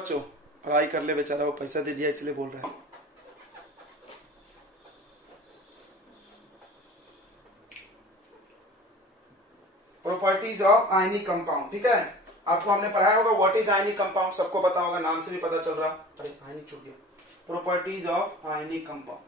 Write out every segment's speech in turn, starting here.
बच्चों पढ़ाई कर ले बेचारा, वो पैसा दे दिया इसलिए बोल रहे हैं। प्रॉपर्टीज ऑफ आयनिक कंपाउंड, ठीक है। आपको हमने पढ़ाया होगा व्हाट इज आयनिक कंपाउंड, सबको पता होगा, नाम से भी पता चल रहा। अरे आयनिक छूट गया। प्रॉपर्टीज ऑफ आयनिक कंपाउंड,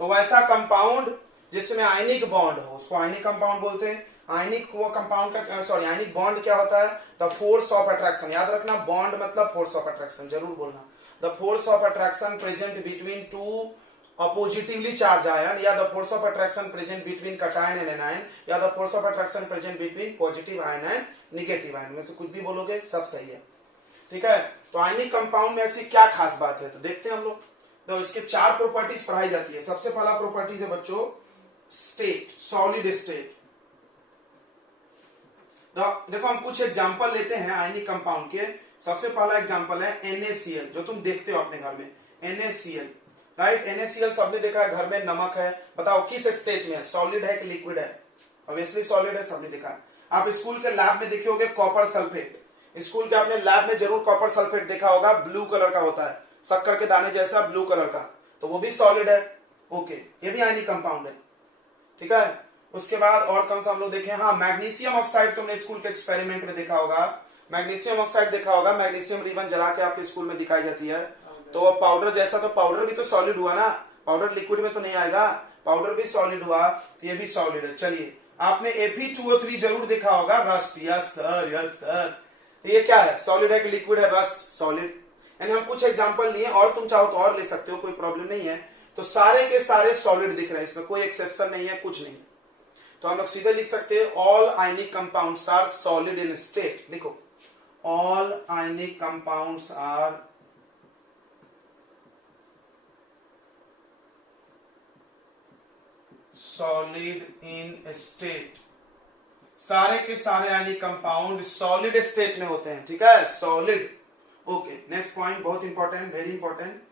तो वैसा कंपाउंड जिसमें आयनिक बॉन्ड हो उसको आयनिक कंपाउंड बोलते हैं। आयनिक वो कंपाउंड का सॉरी आयनिक बॉन्ड क्या होता है? The force of attraction. याद रखना, बॉन्ड मतलब फोर्स ऑफ अट्रैक्शन, जरूर बोलना। The force of attraction present between two oppositively charged ion, या the force of attraction present between cation and anion, या the force of attraction present between positive ion and negative ion। में से कुछ भी बोलोगे सब सही है, ठीक है। तो आयनिक कंपाउंड में ऐसी क्या खास बात है, तो देखते हैं हम लोग। तो इसके चार प्रॉपर्टीज पढ़ाई जाती है। सबसे पहला प्रॉपर्टीज है बच्चों स्टेट, सॉलिड स्टेट। देखो हम कुछ एग्जांपल लेते हैं आयनिक कंपाउंड के। सबसे पहला एग्जांपल है NaCl, जो तुम देखते हो अपने घर में, NaCl, राइट। NaCl सबने देखा है, घर में नमक है। बताओ किस स्टेट में है, सॉलिड है कि लिक्विड है? ऑब्वियसली सॉलिड है, सबने देखा है। आप स्कूल के लैब में देखे होगे कॉपर सल्फेट, स्कूल के आपने लैब में जरूर कॉपर सल्फेट देखा होगा, ब्लू कलर का होता है, शक्कर के दाने जैसा ब्लू कलर का, तो वो भी सॉलिड है। ओके, ये भी आयनिक कंपाउंड है, ठीक है। उसके बाद और कौन सा हम लोग देखें, हाँ मैग्नीशियम ऑक्साइड, तुमने स्कूल के एक्सपेरिमेंट में देखा होगा, मैग्नीशियम ऑक्साइड देखा होगा, मैग्नीशियम रिबन जला के आपके स्कूल में दिखाई जाती है। तो पाउडर जैसा, तो पाउडर भी तो सॉलिड हुआ ना, पाउडर लिक्विड में तो नहीं आएगा, पाउडर भी सॉलिड हुआ, तो ये भी सॉलिड है। चलिए, आपने Fe2O3 जरूर देखा होगा, rust. Yes sir, yes sir. ये क्या है, सॉलिड है कि लिक्विड है? Rust, solid. यानी हम कुछ एग्जांपल लिए, और तुम चाहो तो और ले सकते हो, कोई प्रॉब्लम नहीं है। तो सारे के सारे सॉलिड दिख रहे हैं, इसमें कोई एक्सेप्शन नहीं है, कुछ नहीं। तो हम लोग सीधे लिख सकते हैं all ionic compounds are solid in state. देखो, all ionic compounds are solid in state. सारे के सारे आयनिक कंपाउंड सॉलिड स्टेट में होते हैं, ठीक है, सॉलिड। ओके, नेक्स्ट पॉइंट बहुत इंपॉर्टेंट, वेरी इंपॉर्टेंट।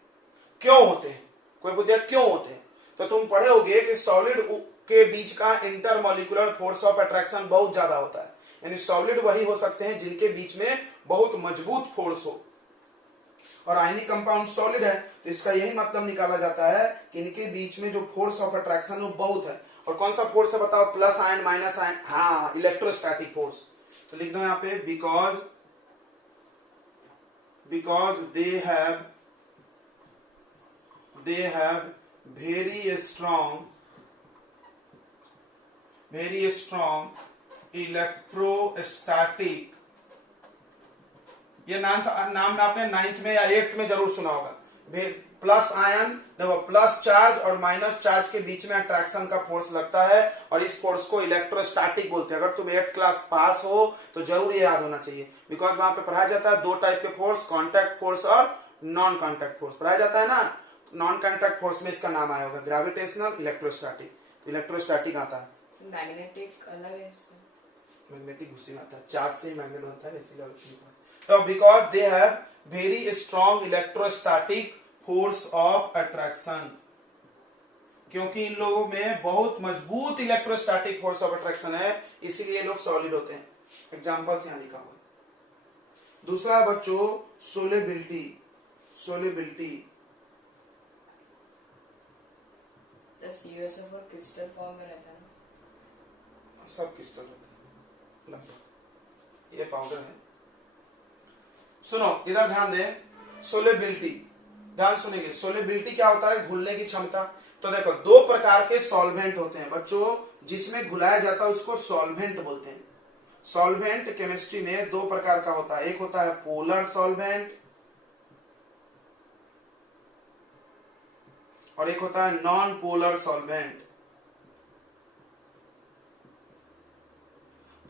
क्यों होते हैं? कोई पूछे क्यों होते हैं, तो तुम पढ़े होगे कि सॉलिड के बीच का इंटरमॉलिक्यूलर फोर्स ऑफ अट्रैक्शन बहुत ज्यादा होता है। यानी सॉलिड वही हो सकते हैं जिनके बीच में बहुत मजबूत फोर्स हो, और आयनिक कंपाउंड सॉलिड है, तो इसका यही मतलब निकाला जाता है कि इनके बीच में जो फोर्स ऑफ अट्रैक्शन वो बहुत है। और कौन सा फोर्स है बताओ? प्लस आयन, माइनस आयन, हाँ इलेक्ट्रोस्टैटिक फोर्स। तो लिख दो यहां पे, because they have very strong electrostatic, ये नाम आपने 9th में या 8th में जरूर सुना होगा। प्लस आयन, देखो प्लस चार्ज और माइनस चार्ज के बीच में अट्रैक्शन का फोर्स लगता है, और इस फोर्स को इलेक्ट्रोस्टैटिक बोलते हैं। अगर तुम 8th क्लास पास हो तो जरूर ये याद होना चाहिए, बिकॉज वहां पे पढ़ाया जाता है दो टाइप के फोर्स, कॉन्टैक्ट फोर्स और नॉन कॉन्टैक्ट फोर्स पढ़ाया जाता है ना। नॉन कॉन्टैक्ट फोर्स में इसका नाम आया होगा ग्रेविटेशनल, इलेक्ट्रोस्टैटिक। इलेक्ट्रोस्टैटिक आता है, मैग्नेटिक अलग है इससे, मैग्नेटिक उसी में आता है, चार्ज से ही मैग्नेट बनता है, इसीलिए। तो because they have very strong electrostatic force of attraction, क्योंकि इन लोगों में बहुत मजबूत इलेक्ट्रोस्टैटिक फोर्स ऑफ अट्रैक्शन है, इसीलिए लोग सॉलिड होते हैं। एग्जांपल्स यहां लिखा हुआ है। दूसरा बच्चों सोलेबिलिटी, USF और क्रिस्टल फॉर्म में रहता है ना, सब क्रिस्टल रहता है, ये पाउडर है। सुनो इधर ध्यान दे, सोलेबिलिटी ध्यान सुनेंगे। सोलेबिलिटी क्या होता है? घुलने की क्षमता। तो देखो, दो प्रकार के सॉल्वेंट होते हैं बच्चों, जिसमें घुलाया जाता है उसको सॉल्वेंट बोलते हैं। सॉल्वेंट केमिस्ट्री में दो प्रकार का होता है, एक होता है पोलर सॉल्वेंट और एक होता है non polar solvent.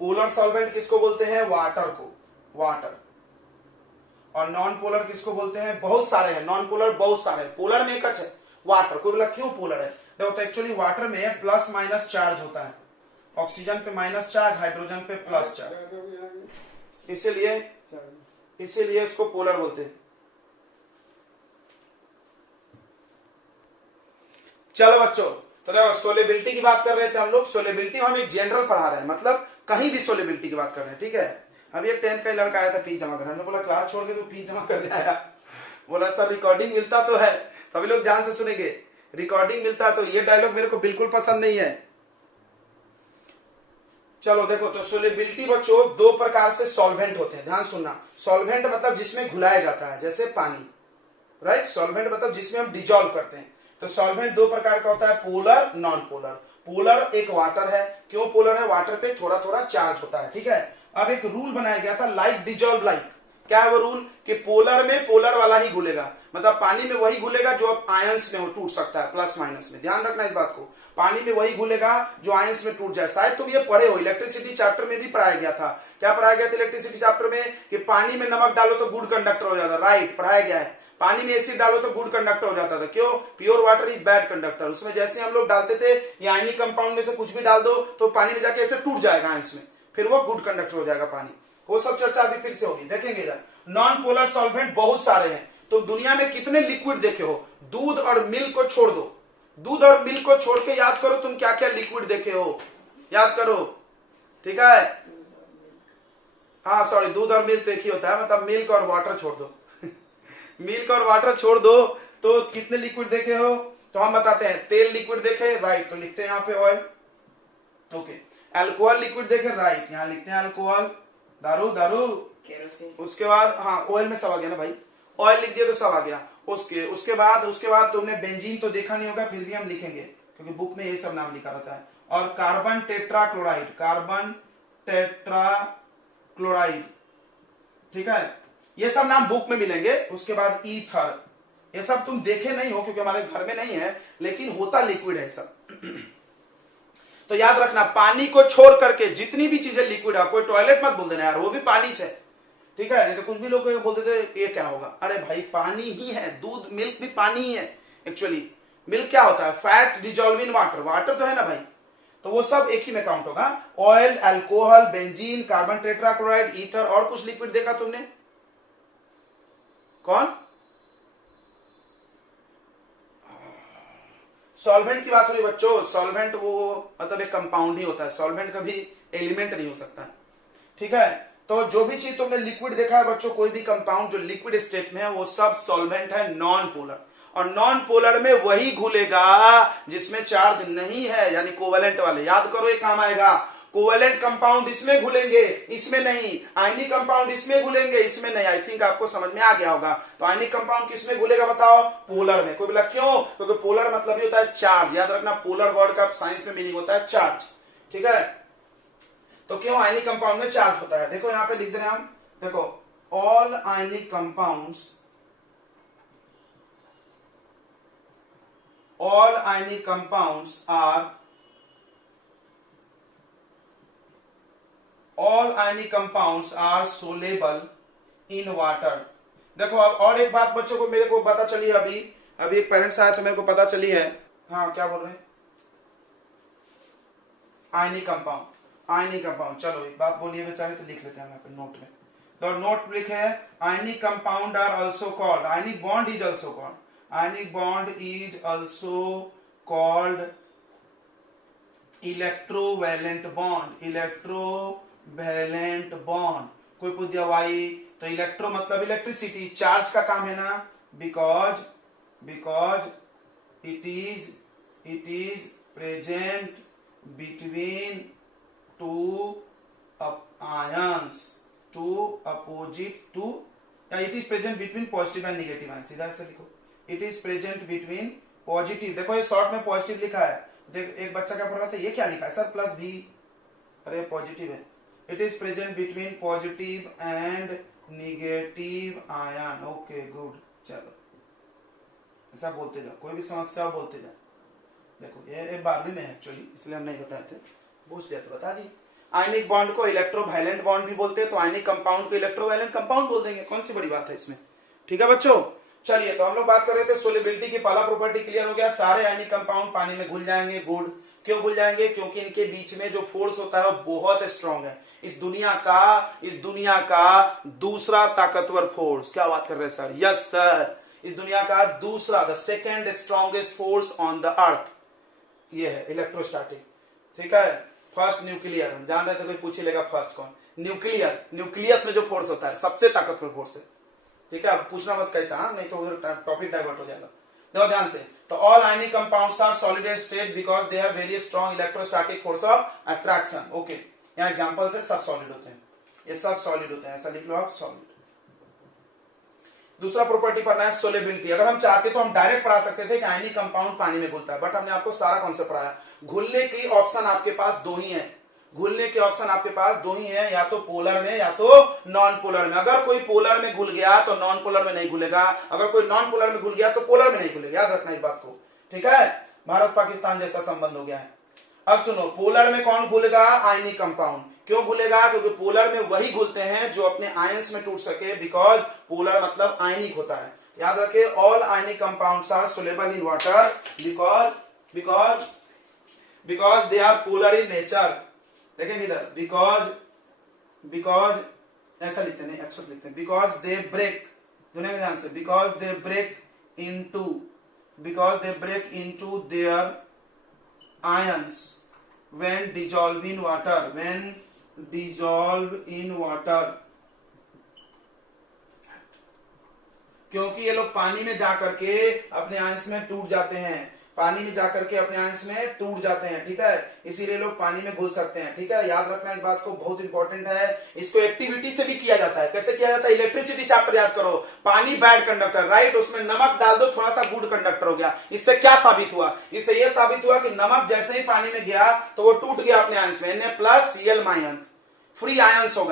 Polar solvent किसको बोलते हैं? वाटर को, वाटर। और नॉन पोलर किसको बोलते हैं? बहुत सारे हैं, नॉन पोलर बहुत सारे हैं, पोलर में एक है वाटर। कोई बोला क्यों पोलर है? देखो, तो एक्चुअली वाटर में प्लस माइनस चार्ज होता है, ऑक्सीजन पे माइनस चार्ज, हाइड्रोजन पे प्लस चार्ज, इसीलिए इसको पोलर बोलते हैं। चलो बच्चों, तो देखो सोलेबिलिटी की बात कर रहे थे हम लोग। सोलेबिलिटी हम एक जनरल पढ़ा रहे हैं, मतलब कहीं भी सोलेबिलिटी की बात कर रहे हैं, ठीक है। अभी एक 10th का लड़का आया था फीस जमा करने, हमने बोला क्लास छोड़ के तो फीस जमा करने आया? बोला सर रिकॉर्डिंग मिलता तो है, सभी लोग ध्यान से सुनेंगे, रिकॉर्डिंग मिलता तो। ये डायलॉग मेरे को बिल्कुल पसंद नहीं है। चलो देखो, तो सोल्युबिलिटी बच्चों दो प्रकार से सॉल्वेंट होते हैं, ध्यान सुनना। सॉल्वेंट मतलब जिसमें घुलाया जाता है, जैसे पानी, राइट। सॉल्वेंट मतलब जिसमें हम डिजोल्व करते हैं। तो सॉल्वेंट दो प्रकार का होता है, पोलर, नॉन पोलर। पोलर एक वाटर है, क्यों पोलर है? वाटर पे थोड़ा थोड़ा चार्ज होता है, ठीक है। अब एक रूल बनाया गया था, लाइक डिजोल्व लाइक। क्या है वो रूल? कि पोलर में पोलर वाला ही घुलेगा, मतलब पानी में वही घुलेगा जो अब आयंस में टूट सकता है, प्लस माइनस में। ध्यान रखना इस बात को, पानी में वही घुलेगा जो आयंस में टूट जाए। शायद तुम ये पढ़े हो, इलेक्ट्रिसिटी चैप्टर में भी पढ़ाया गया था। क्या पढ़ाया गया था इलेक्ट्रिसिटी चैप्टर में? कि पानी में नमक डालो तो गुड कंडक्टर हो जाता, राइट, पढ़ाया गया है। पानी में एसिड डालो तो गुड कंडक्टर हो जाता था, क्यों? Pure water is bad conductor. उसमें जैसे हम लोग डालते थे या आयनिक कंपाउंड में से कुछ भी डाल दो तो पानी में जाके ऐसे टूट जाएगा आयंस में, फिर वो गुड कंडक्टर हो जाएगा पानी। वो सब चर्चा अभी फिर से होगी, देखेंगे इधर। नॉन पोलर सॉल्वेंट बहुत सारे हैं। तो दुनिया में कितने लिक्विड देखे हो? दूध और मिल्क को छोड़ दो, दूध और मिल्क को छोड़ के याद करो तुम क्या क्या लिक्विड देखे हो, याद करो, ठीक है। हाँ सॉरी, दूध और मिल्क एक ही होता है, मतलब मिल्क और वाटर छोड़ दो मिल्क और वाटर छोड़ दो तो कितने लिक्विड देखे हो? तो हम बताते हैं, तेल लिक्विड देखे, राइट, तो लिखते हैं यहाँ पे ऑयल, ओके। अल्कोहल लिक्विड देखे, राइट, यहाँ लिखते हैं अल्कोहल। दारू, दारू, केरोसिन। उसके बाद हाँ ऑयल में सब आ गया ना भाई, ऑयल लिख दिया तो सब आ गया। उसके बाद तुमने बेंजीन तो देखा नहीं होगा, फिर भी हम लिखेंगे क्योंकि बुक में ये सब नाम लिखा रहता है। और कार्बन टेट्राक्लोराइड, कार्बन टेट्राक्लोराइड, ठीक है, ये सब नाम बुक में मिलेंगे। उसके बाद ईथर, ये सब तुम देखे नहीं हो क्योंकि हमारे घर में नहीं है, लेकिन होता लिक्विड है सब तो याद रखना, पानी को छोड़ करके जितनी भी चीजें लिक्विड है, कोई टॉयलेट मत बोल देना यार, वो भी पानी है, ठीक है। नहीं तो कुछ भी लोग बोलते थे ये क्या होगा, अरे भाई पानी ही है, दूध मिल्क भी पानी ही है। एक्चुअली मिल्क क्या होता है? Fat dissolve in water, water तो है ना भाई, तो वो सब एक ही में काउंट होगा। Oil, alcohol, benzene, carbon tetrachloride, ether. और कुछ लिक्विड देखा तुमने? कौन? सॉल्वेंट की बात हो रही बच्चों। सॉल्वेंट वो मतलब एक कंपाउंड ही होता है, सॉल्वेंट कभी एलिमेंट नहीं हो सकता, ठीक है। तो जो भी चीज तुमने लिक्विड देखा है बच्चों, कोई भी कंपाउंड जो लिक्विड स्टेट में है वो सब सॉल्वेंट है, नॉन पोलर। और नॉन पोलर में वही घुलेगा जिसमें चार्ज नहीं है, यानी कोवेलेंट वाले। याद करो, ये काम आएगा। कोवेलेंट कंपाउंड इसमें घुलेंगे, इसमें नहीं। आयनिक कंपाउंड इसमें घुलेंगे, इसमें नहीं। आई थिंक आपको समझ में आ गया होगा। तो आयनिक कंपाउंड किसमें घुलेगा बताओ? पोलर में। कोई बोला क्यों? क्योंकि पोलर मतलब ही होता है चार्ज। याद रखना, पोलर वर्ड का साइंस में मीनिंग होता है चार्ज, ठीक है। तो क्यों आयनिक कंपाउंड में चार्ज होता है? देखो यहां पे लिख दे रहे हैं हम, देखो all ionic compounds, all ionic compounds are soluble in water। देखो अब और एक बात बच्चों को मेरे को पता चली है, अभी एक पेरेंट्स आया तो मेरे को पता चली है। हाँ क्या बोल रहे हैं? आयनिक कंपाउंड, चलो एक बात बोलिए बेचारे, तो लिख लेते हैं यहाँ पे नोट में। तो नोट लिखे है, ionic compound are also called, ionic bond is also called, ionic bond is also called electrovalent bond। कोई पूछ दिया वाई, तो इलेक्ट्रो मतलब इलेक्ट्रिसिटी, चार्ज का काम है ना, because it is present between two ions, two opposite two, it is present between positive and negative ions। सीधा ऐसे लिखो, it is present between positive. देखो ये शॉर्ट में पॉजिटिव लिखा है, एक बच्चा क्या पढ़ रहा था, ये क्या लिखा है सर? प्लस भी, अरे पॉजिटिव है। It is present between positive and negative ion. Okay good, चलो ऐसा बोलते जाओ, कोई भी समस्या हो बोलते जाओ। देखो ये 12वीं में है एक्चुअली, इसलिए हम नहीं बताए थे, पूछ दिया तो बता दी। आयनिक बॉन्ड को इलेक्ट्रोवायलेंट बॉन्ड भी बोलते हैं, तो आयनिक कंपाउंड को इलेक्ट्रोवायलेंट कंपाउंड बोल देंगे, कौन सी बड़ी बात है इसमें, ठीक है बच्चों। चलिए, तो हम लोग बात कर रहे थे सोल्युबिलिटी की, पहला प्रॉपर्टी क्लियर हो गया। सारे आयनिक कंपाउंड पानी में घुल जाएंगे, गुड। क्यों घुल जाएंगे? क्योंकि इनके बीच में जो फोर्स होता है वो बहुत स्ट्रांग है। इस दुनिया का दूसरा ताकतवर फोर्स। क्या बात कर रहे हैं सर? यस सर, इस दुनिया का दूसरा, the second strongest force on the earth ये है इलेक्ट्रोस्टैटिक, ठीक है। फर्स्ट न्यूक्लियर, जान रहे थे, कोई पूछ लेगा फर्स्ट कौन? न्यूक्लियस में जो फोर्स होता है सबसे ताकतवर फोर्स है। ठीक है, अब पूछना मत कैसा, हाँ नहीं तो उधर टॉपिक डाइवर्ट हो जाएगा। देखो ध्यान से, तो all ionic compounds are solid state because they have very strong electrostatic force of attraction. Okay, यहाँ एग्जांपल से सब सॉलिड होते हैं, ये सब सॉलिड होते हैं, ऐसा लिख लो आप सॉलिड। दूसरा प्रॉपर्टी पढ़ना है सोलेबिलिटी। अगर हम चाहते तो हम डायरेक्ट पढ़ा सकते थे कि आयनिक कंपाउंड पानी में घुलता है, बट हमने आपको सारा कॉन्सेप्ट पढ़ाया। घुलने की ऑप्शन आपके पास दो ही है, घुलने के ऑप्शन आपके पास दो ही है, या तो पोलर में या तो नॉन पोलर में। अगर कोई पोलर में घुल गया तो नॉन पोलर में नहीं घुलेगा, अगर कोई नॉन पोलर में घुल गया तो पोलर में नहीं घुलेगा। याद रखना इस बात को, ठीक है। भारत पाकिस्तान जैसा संबंध हो गया है। अब सुनो, पोलर में कौन घुलेगा? Ionic compound. क्यों घुलेगा? क्योंकि पोलर में वही घुलते हैं जो अपने आयंस में टूट सके, बिकॉज पोलर मतलब आयनिक होता है। याद रखे, all ionic compounds are soluble in water because they are polar in nature. देखेंगे इधर, बिकॉज ऐसा लिखते नहीं, अच्छा से लिखते हैं, बिकॉज दे ब्रेक, सुनेंगे ध्यान से, because they break into their ions when dissolve in water, क्योंकि ये लोग पानी में जाकर के अपने आयंस में टूट जाते हैं, पानी में जाकर के अपने आयंस में टूट जाते हैं। ठीक है, इसीलिए लोग पानी में घुल सकते हैं। ठीक है, याद रखना इस बात को, बहुत इंपॉर्टेंट है। इसको एक्टिविटी से भी किया जाता है। कैसे किया जाता है? इलेक्ट्रिसिटी चैप्टर याद करो, पानी बैड कंडक्टर, राइट, उसमें नमक डाल दो, थोड़ा सा गुड कंडक्टर हो गया। इससे क्या साबित हुआ? इससे यह साबित हुआ कि नमक जैसे ही पानी में गया तो वो टूट गया अपने आयंस में, Na+Cl-, फ्री आयंस हो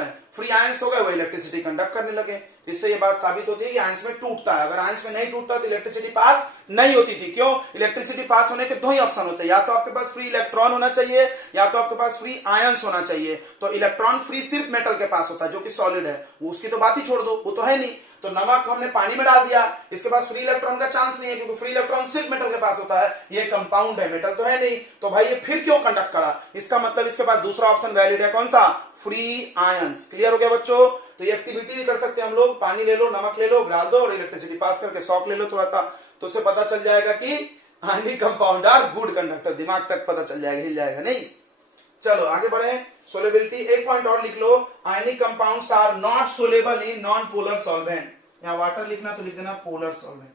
गए, वो इलेक्ट्रिसिटी कंडक्ट करने लगे। इससे ये बात साबित होती है कि आयंस में टूटता है। अगर आयंस में नहीं टूटता तो इलेक्ट्रिसिटी पास नहीं होती थी। क्यों? इलेक्ट्रिसिटी पास होने के दो ही ऑप्शन होते हैं, या तो आपके पास फ्री इलेक्ट्रॉन होना चाहिए या तो आपके पास फ्री आयंस होना चाहिए। तो इलेक्ट्रॉन फ्री सिर्फ मेटल के पास होता है जो कि सॉलिड है, वो उसकी तो बात ही छोड़ दो, वो तो है नहीं। तो नमक हमने पानी में डाल दिया, इसके पास फ्री इलेक्ट्रॉन का चांस नहीं है, क्योंकि फ्री इलेक्ट्रॉन सिर्फ मेटल के पास होता है। ये कंपाउंड है, मेटल तो है नहीं, तो भाई ये फिर क्यों कंडक्ट करा? इसका मतलब इसके पास दूसरा ऑप्शन वैलिड है, कौन सा? Free ions. क्लियर हो गया बच्चों? तो ये एक्टिविटी भी कर सकते हैं हम लोग, पानी ले लो, नमक ले लो, डाल दो और इलेक्ट्रिसिटी पास करके शॉक ले लो थोड़ा सा, तो उससे पता चल जाएगा कि ionic compound are good conductor. दिमाग तक पता चल जाएगा, हिल जाएगा नहीं। चलो आगे बढ़े, सोलेबिलिटी। एक पॉइंट और लिख लो, ionic compounds are not soluble in non polar solvent. यहां वाटर लिखना तो लिख देना पोलर सॉल्वेंट।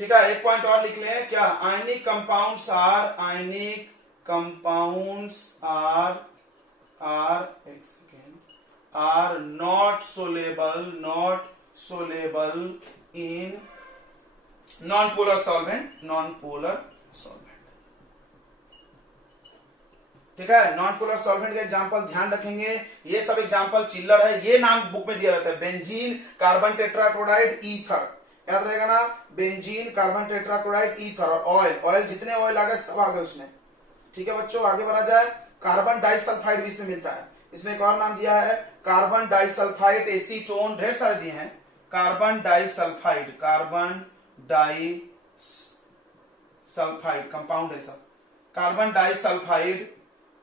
ठीक है, एक पॉइंट और लिख लें, क्या? Ionic compounds are not soluble in non polar solvent. ठीक है, नॉन पोलर सॉल्वेंट के एग्जांपल ध्यान रखेंगे, ये सब एग्जांपल चिल्लर है, ये नाम बुक में दिया रहता है, बेंजीन, कार्बन टेट्राक्लोराइड, ईथर। याद रहेगा ना, बेंजीन, कार्बन टेट्राक्लोराइड, ईथर और ऑयल जितने ऑयल आ गए सब आ गए उसमें। ठीक है बच्चों, आगे बढ़ा जाए। कार्बन डाइसल्फाइड भी इसमें मिलता है, इसमें एक और नाम दिया है कार्बन डाइसल्फाइड, एसीटोन, ढेर सारे दिए हैं। कार्बन डाइसल्फाइड कंपाउंड है सब, कार्बन डाइसल्फाइड।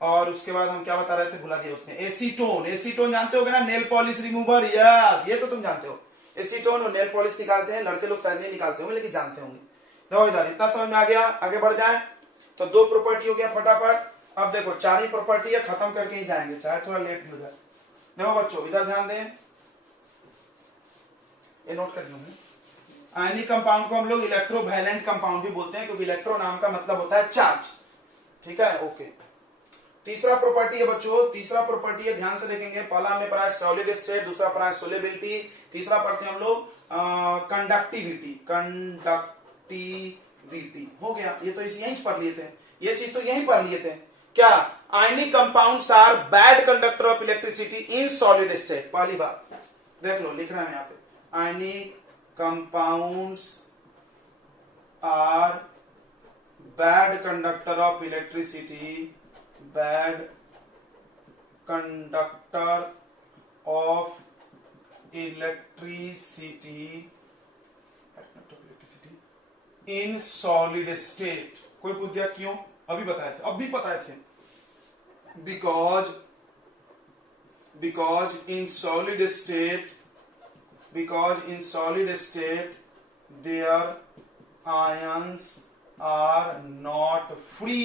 और उसके बाद हम क्या बता रहे थे, भुला दिया उसने, एसीटोन जानते होगे ना, नेल पॉलिश रिमूवर। यस, ये तो तुम जानते हो, एसीटोन और नेल पॉलिश निकालते हैं लड़के लोग, शायद नहीं निकालते होंगे लेकिन जानते होंगे। देखो इधर इतना समझ में आ गया, आगे बढ़ जाए। तो दो प्रॉपर्टी हो गया फटाफट। अब देखो चार ही प्रॉपर्टी है, खत्म करके ही जाएंगे, चाहे थोड़ा लेट भी हो जाए। देखो बच्चों इधर ध्यान दें, ये नोट कर लूंगी। आयनिक कंपाउंड को हम लोग इलेक्ट्रोवैलेंट कंपाउंड भी बोलते हैं, क्योंकि इलेक्ट्रो नाम का मतलब होता है चार्ज। ठीक है, ओके। तीसरा प्रॉपर्टी है बच्चों, तीसरा प्रॉपर्टी है, ध्यान से देखेंगे। पहला हमने पढ़ा है सॉलिड स्टेट, दूसरा पढ़ा है सोलेबिलिटी, तीसरा पढ़ते हैं हम लोग कंडक्टिविटी हो गया। ये तो यहीं पढ़ लिए थे, ये चीज तो यहीं पढ़ लिए थे। क्या? Ionic compounds are bad conductor of electricity in solid state. पहली बात देख लो, लिख रहे हैं यहाँ पे, ionic compounds are bad conductor of electricity, bad conductor of electricity in solid state. कोई पूछ दिया क्यों? अभी बताए थे, अभी बताए थे, because in solid state their ions are not free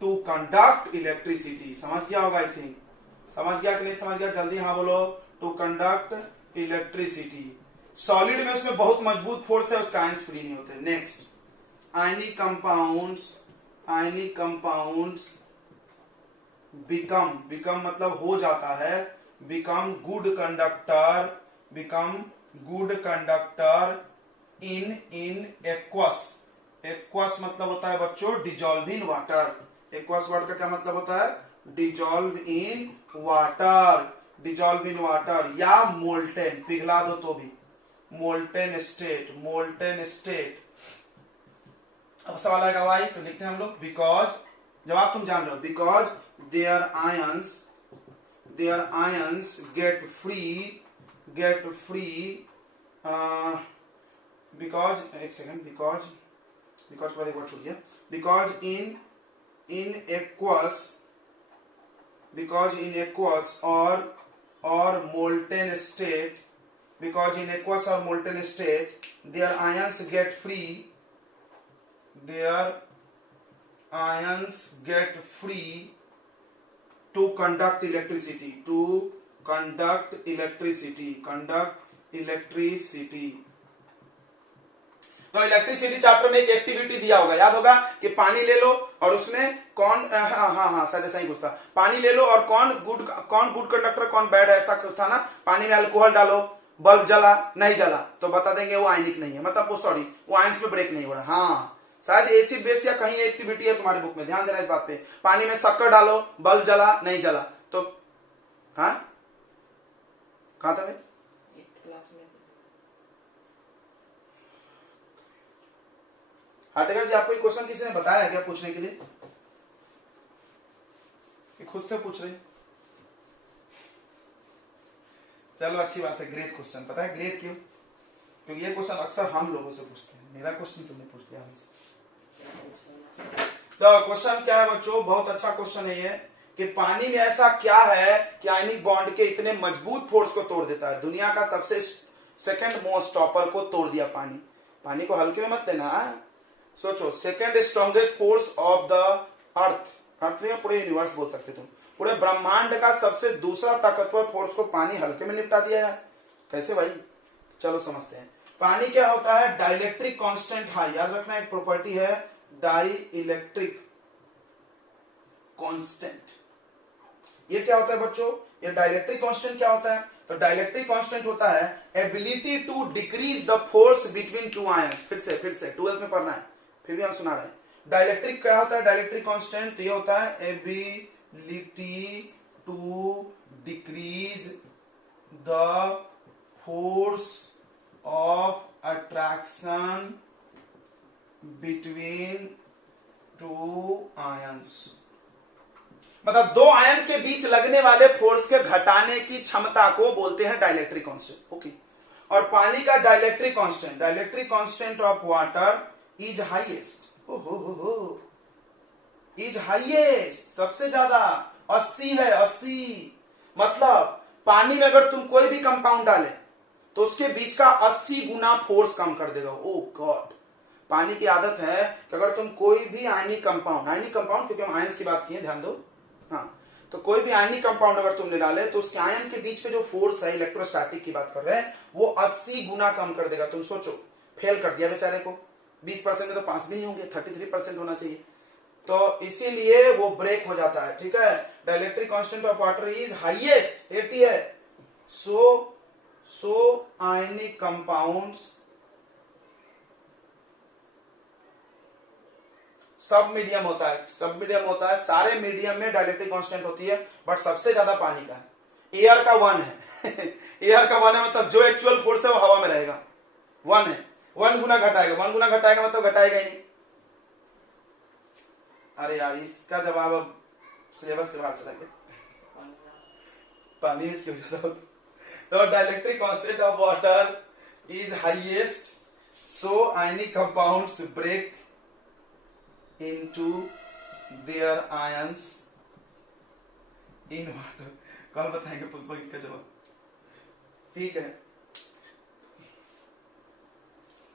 to conduct electricity. समझ गया होगा आई थिंक, समझ गया कि नहीं समझ गया, जल्दी हाँ बोलो। To conduct electricity. सॉलिड में उसमें बहुत मजबूत फोर्स है, उसका आयंस फ्री नहीं होते। नेक्स्ट, आयनिक कंपाउंड्स बिकम मतलब हो जाता है, become good conductor in aqueous मतलब होता है बच्चों dissolve in water. Aqueous word का क्या मतलब होता है? डिजॉल्व इन वाटर या मोल्टेन, पिघला दो तो भी मोल्टेन स्टेट। अब सवाल आएगा वाई, तो लिखते हैं हम लोग बिकॉज, जवाब तुम जान रहे हो, because their ions get free because, एक सेकेंड, बिकॉज पर एक वर्ड छूट गया, बिकॉज इन एक्वस और molten state, because in aqueous or molten state their ions get free to conduct electricity तो इलेक्ट्रिसिटी चैप्टर में एक एक्टिविटी दिया होगा, याद होगा कि पानी ले लो और उसमें कौन, हाँ शायद ऐसा ही कुछ था, पानी ले लो और कौन गुड कंडक्टर कौन बैड है, ऐसा कुछ था ना। पानी में अल्कोहल डालो, बल्ब जला नहीं जला, तो बता देंगे वो आयनिक नहीं है, मतलब वो आयंस में ब्रेक नहीं हो रहा। हाँ शायद एसिड बेस या कहीं एक्टिविटी है तुम्हारे बुक में, ध्यान देना इस बात पे। पानी में शक्कर डालो, बल्ब जला नहीं जला, तो हाँ कहा था भाई? क्लास में हाटेगर जी, आपको क्वेश्चन किसी ने बताया क्या पूछने के लिए, कि खुद से पूछ रहे? चलो अच्छी बात है, ग्रेट क्वेश्चन। पता है ग्रेट क्यों? क्योंकि ये क्वेश्चन अक्सर हम लोगों से पूछते हैं, मेरा क्वेश्चन तुमने पूछ लिया हमसे। तो क्वेश्चन क्या है बच्चों, बहुत अच्छा क्वेश्चन है ये, कि पानी में ऐसा क्या है कि आयनिक बॉन्ड के इतने मजबूत फोर्स को तोड़ देता है। दुनिया का सबसे सेकंड मोस्ट टॉपर को तोड़ दिया पानी को हल्के में मत लेना। सोचो, second strongest force of the earth में पूरे यूनिवर्स बोल सकते तुम, पूरे ब्रह्मांड का सबसे दूसरा ताकतवर फोर्स को पानी हल्के में निपटा दिया है। कैसे भाई? चलो समझते हैं। पानी क्या होता है? डाइलेक्ट्रिक कांस्टेंट हाई, याद रखना एक प्रॉपर्टी है डाइलेक्ट्रिक कांस्टेंट। ये क्या होता है बच्चों? ये डाइलेक्ट्रिक कांस्टेंट क्या होता है? तो डाइलेक्ट्रिक कांस्टेंट होता है ability to decrease the force between two ions. फिर से 12th में पढ़ना है, फिर भी हम सुना रहे हैं। डाइलेक्ट्रिक क्या होता है? डाइलेक्ट्रिक कांस्टेंट ये होता है ability to decrease the force of attraction between two ions, मतलब दो आयन के बीच लगने वाले फोर्स के घटाने की क्षमता को बोलते हैं डाइलेक्ट्रिक कांस्टेंट। ओके, और पानी का dielectric constant of water is highest, is highest, सबसे ज्यादा 80 है, 80। मतलब पानी में अगर तुम कोई भी कंपाउंड डाले तो उसके बीच का 80 गुना फोर्स कम कर देगा। ओ गॉड, पानी की आदत है कि अगर तुम कोई भी आयनिक कंपाउंड क्योंकि हम आयंस की बात किए, ध्यान दो, हाँ, तो कोई भी आयनिक कंपाउंड अगर तुमने डाले तो उसके आयन के बीच के जो फोर्स है, इलेक्ट्रोस्टैटिक की बात कर रहे हैं, वो 80 गुना कम कर देगा। तुम सोचो, फेल कर दिया बेचारे को, 20% में तो पास भी नहीं होंगे, 33% होना चाहिए, तो इसीलिए वो ब्रेक हो जाता है। ठीक है, dielectric constant of water is highest, 80 है। सो आयनिक कंपाउंड्स सब मीडियम होता है, सारे मीडियम में डाइलेक्ट्रिक कांस्टेंट होती है, बट सबसे ज्यादा पानी का है। एयर का 1 है एयर का 1 है, मतलब जो एक्चुअल फोर्स है वो हवा में रहेगा, 1 है। 1 गुना घटाएगा मतलब घटाएगा ही नहीं। अरे यार, इसका जवाब अब सिलेबस के बाहर चला गया, पानी में क्यों ज्यादा होता? तो dielectric constant of water is highest, so ionic compounds break into their ions in water। कल बताएंगे पुष्पक इसका जवाब। ठीक है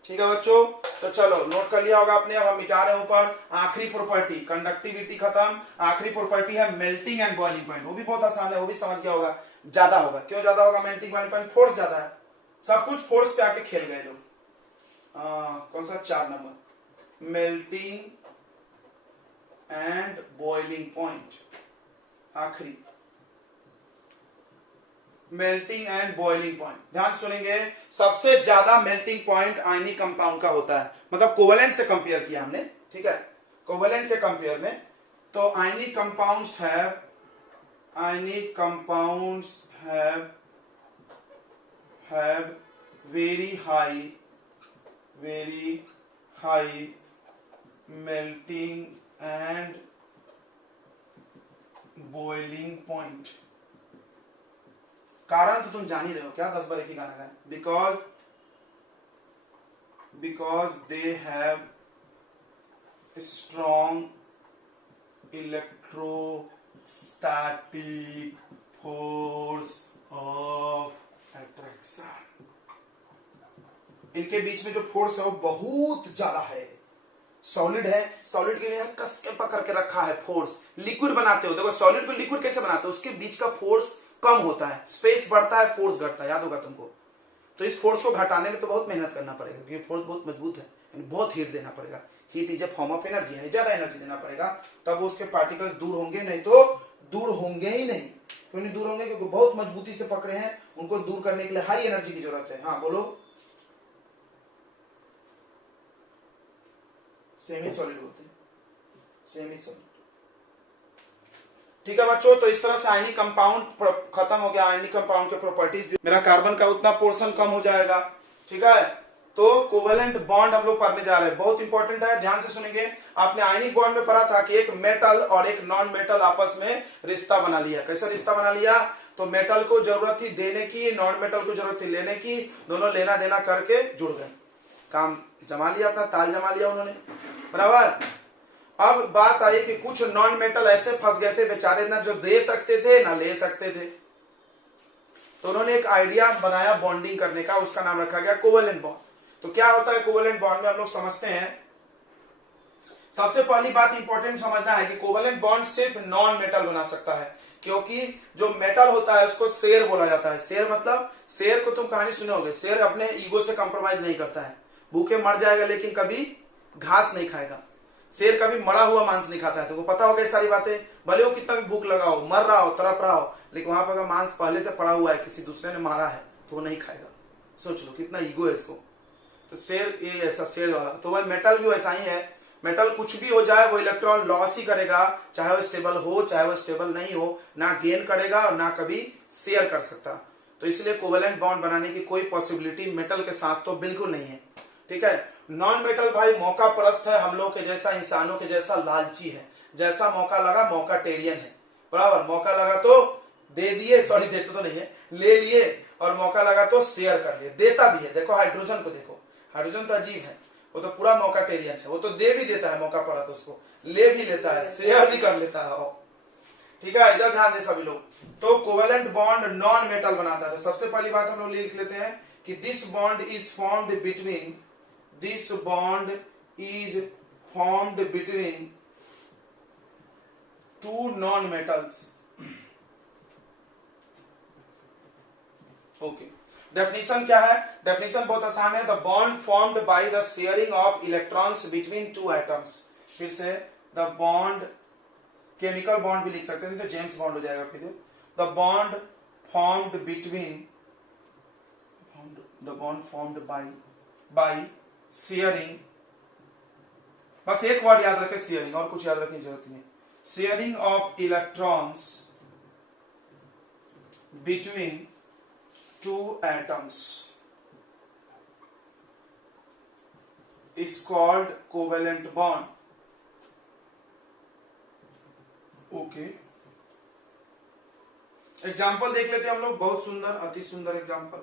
बच्चों, तो चलो नोट कर लिया होगा आपने। अब हम मिटा रहे हैं ऊपर आखिरी प्रॉपर्टी, कंडक्टिविटी खत्म, आखिरी प्रॉपर्टी है मेल्टिंग एंड बॉइलिंग पॉइंट। वो भी बहुत आसान है, वो भी समझ गया होगा। ज्यादा होगा, क्यों ज्यादा होगा मेल्टिंग बॉइलिंग पॉइंट? फोर्स ज्यादा है, सब कुछ फोर्स पे आके खेल गए लोग। कौन सा 4 number, melting and boiling point, आखिरी मेल्टिंग एंड बॉइलिंग पॉइंट। ध्यान सुनेंगे, सबसे ज्यादा मेल्टिंग पॉइंट आयनिक कंपाउंड का होता है, मतलब कोवेलेंट से कंपेयर किया हमने, ठीक है, कोवेलेंट के कंपेयर में। तो ionic compounds have very high melting and boiling point. कारण तो तुम जान ही रहे हो, क्या 10 बार एक ही गाना गाए, because they have strong electrostatic force of attraction. इनके बीच में जो फोर्स है वो बहुत ज्यादा है। सॉलिड है, सॉलिड के लिए कस के पकड़ के रखा है फोर्स। लिक्विड बनाते हो, देखो सॉलिड को लिक्विड कैसे बनाते हो, उसके बीच का फोर्स कम होता है, स्पेस बढ़ता है, फोर्स घटता है, याद होगा तुमको। तो इस फोर्स को घटाने में तो बहुत मेहनत करना पड़ेगा, क्योंकि फोर्स बहुत मजबूत है, बहुत हीट देना पड़ेगा। Heat is a form of energy, यानी ज्यादा एनर्जी देना पड़ेगा, तब उसके पार्टिकल्स दूर होंगे, नहीं तो दूर होंगे ही नहीं। क्यों नहीं दूर होंगे? क्योंकि बहुत मजबूती से पकड़े हैं, उनको दूर करने के लिए हाई एनर्जी की जरूरत है। हाँ बोलो। सेमी सॉलिड होते हैं, सेमी सॉलिड। ठीक है बच्चों, तो इस तरह से आयनिक कंपाउंड खत्म हो गया। आयनिक कंपाउंड के प्रॉपर्टीज, मेरा कार्बन का उतना पोर्शन कम हो जाएगा, ठीक है। तो कोवेलेंट बॉन्ड हम लोग पढ़ने जा रहे हैं, बहुत इंपॉर्टेंट है, ध्यान से सुनेंगे। आपने आयनिक बॉन्ड में पढ़ा था कि एक मेटल और एक नॉन मेटल आपस में रिश्ता बना लिया। कैसा रिश्ता बना लिया? तो मेटल को जरूरत थी देने की, नॉन मेटल को जरूरत थी लेने की, दोनों लेना देना करके जुड़ गए, काम जमा लिया, अपना ताल जमा लिया उन्होंने, बराबर। अब बात आई कि कुछ नॉन मेटल ऐसे फंस गए थे बेचारे, ना जो दे सकते थे ना ले सकते थे। तो उन्होंने एक आइडिया बनाया बॉन्डिंग करने का, उसका नाम रखा गया कोवेलेंट बॉन्ड। तो क्या होता है कोवेलेंट बॉन्ड में, हम लोग समझते हैं। सबसे पहली बात इंपॉर्टेंट समझना है कि कोवेलेंट बॉन्ड सिर्फ नॉन मेटल बना सकता है, क्योंकि जो मेटल होता है उसको शेर बोला जाता है। शेर मतलब, शेर को तुम कहानी सुने होगे, शेर अपने ईगो से कॉम्प्रोमाइज नहीं करता है, भूखे मर जाएगा लेकिन कभी घास नहीं खाएगा। शेर कभी मरा हुआ मांस नहीं खाता है, तो वो पता होगा ये सारी बातें, भले वो कितना भी भूख लगा हो, मर रहा हो, तड़प रहा हो, लेकिन वहां पर अगर मांस पहले से पड़ा हुआ है, किसी दूसरे ने मारा है, तो वो नहीं खाएगा। सोच लो कितना ईगो है इसको। तो शेर ये ऐसा शेर वाला, तो वह मेटल भी वैसा ही है। मेटल कुछ भी हो जाए वो इलेक्ट्रॉन लॉस ही करेगा, चाहे वो स्टेबल हो चाहे वो स्टेबल नहीं हो, ना गेन करेगा और ना कभी शेयर कर सकता। तो इसलिए कोवेलेंट बॉन्ड बनाने की कोई पॉसिबिलिटी मेटल के साथ तो बिल्कुल नहीं है, ठीक है। नॉन मेटल भाई मौका परस्त है, हम लोग के जैसा, इंसानों के जैसा लालची है। जैसा मौका लगा मौका टेरियन है, बराबर। मौका लगा तो दे दिए, सॉरी देते तो नहीं है, ले लिए, और मौका लगा तो शेयर कर लिए, देता भी है। देखो हाइड्रोजन को देखो, हाइड्रोजन तो अजीब है, वो तो पूरा मौका टेरियन है, वो तो दे भी देता है, मौका पड़ा तो उसको ले भी लेता है, शेयर भी कर लेता है, ठीक है। इधर ध्यान दे सभी लोग। तो कोवेलेंट बॉन्ड नॉन मेटल बनाता है। तो सबसे पहली बात हम लोग लिख लेते हैं कि this bond is formed between, this bond is formed between two non metals. Okay, definition क्या है? डेफिनेशन बहुत आसान है, the bond formed by the sharing of electrons between two atoms. फिर से, द बॉन्ड, केमिकल बॉन्ड भी लिख सकते हैं तो जेम्स बॉन्ड हो जाएगा। फिर the bond formed between, the bond formed by sharing, बस एक वर्ड याद रखें शेयरिंग, और कुछ याद रखने की जरूरत नहीं। Sharing of electrons between two atoms is called covalent bond. Okay, example देख लेते हैं हम लोग, बहुत सुंदर, अति सुंदर एग्जाम्पल,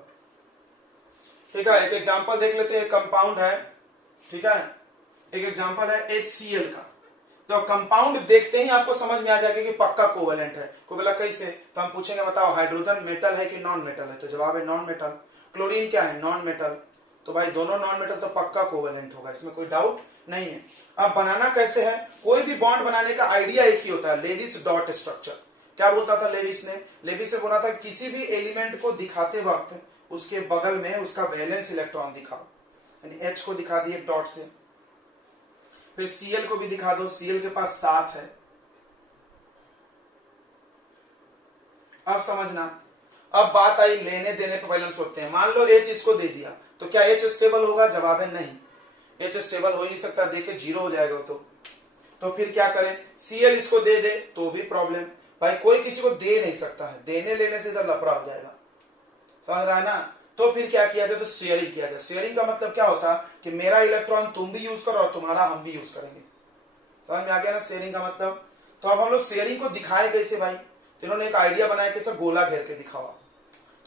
ठीक है। एक एग्जाम्पल देख लेते हैं, कंपाउंड है, ठीक है। एक एग्जाम्पल है HCl का। तो कंपाउंड देखते ही आपको समझ में आ जाएगा कि पक्का कोवेलेंट है। कोई बोला कैसे, तो हम पूछेंगे बताओ हाइड्रोजन मेटल है कि नॉन मेटल है, तो जवाब है नॉन मेटल। क्लोरीन क्या है? Non metal. तो भाई दोनों नॉन मेटल तो पक्का कोवेलेंट होगा, इसमें कोई डाउट नहीं है। अब बनाना कैसे है, कोई भी बॉन्ड बनाने का आइडिया एक ही होता है, लेविस डॉट स्ट्रक्चर। क्या बोलता था लेविस ने बोला था किसी भी एलिमेंट को दिखाते वक्त उसके बगल में उसका वैलेंस इलेक्ट्रॉन दिखाओ, यानी H को दिखा दिए एक डॉट से, फिर Cl को भी दिखा दो, Cl के पास 7 है। अब समझना, अब बात आई लेने देने पर पहले हम सोचते हैं, मान लो H इसको दे दिया तो क्या H स्टेबल होगा, जवाब है नहीं, H स्टेबल हो ही नहीं सकता, देखे जीरो हो जाएगा। तो फिर क्या करें, Cl इसको दे दे तो भी प्रॉब्लम, भाई कोई किसी को दे नहीं सकता है, देने लेने से इधर लफड़ा हो जाएगा, समझ रहा है ना। तो फिर क्या किया जाए, तो शेयरिंग किया जाए। शेयरिंग का मतलब क्या होता है कि मेरा इलेक्ट्रॉन तुम भी यूज करो और तुम्हारा हम भी यूज करेंगे, समझ में आ गया ना शेयरिंग का मतलब। तो अब हम लोग शेयरिंग को दिखाए कैसे भाई, जिन्होंने एक आइडिया बनाया कि सब गोला घेर के दिखावा।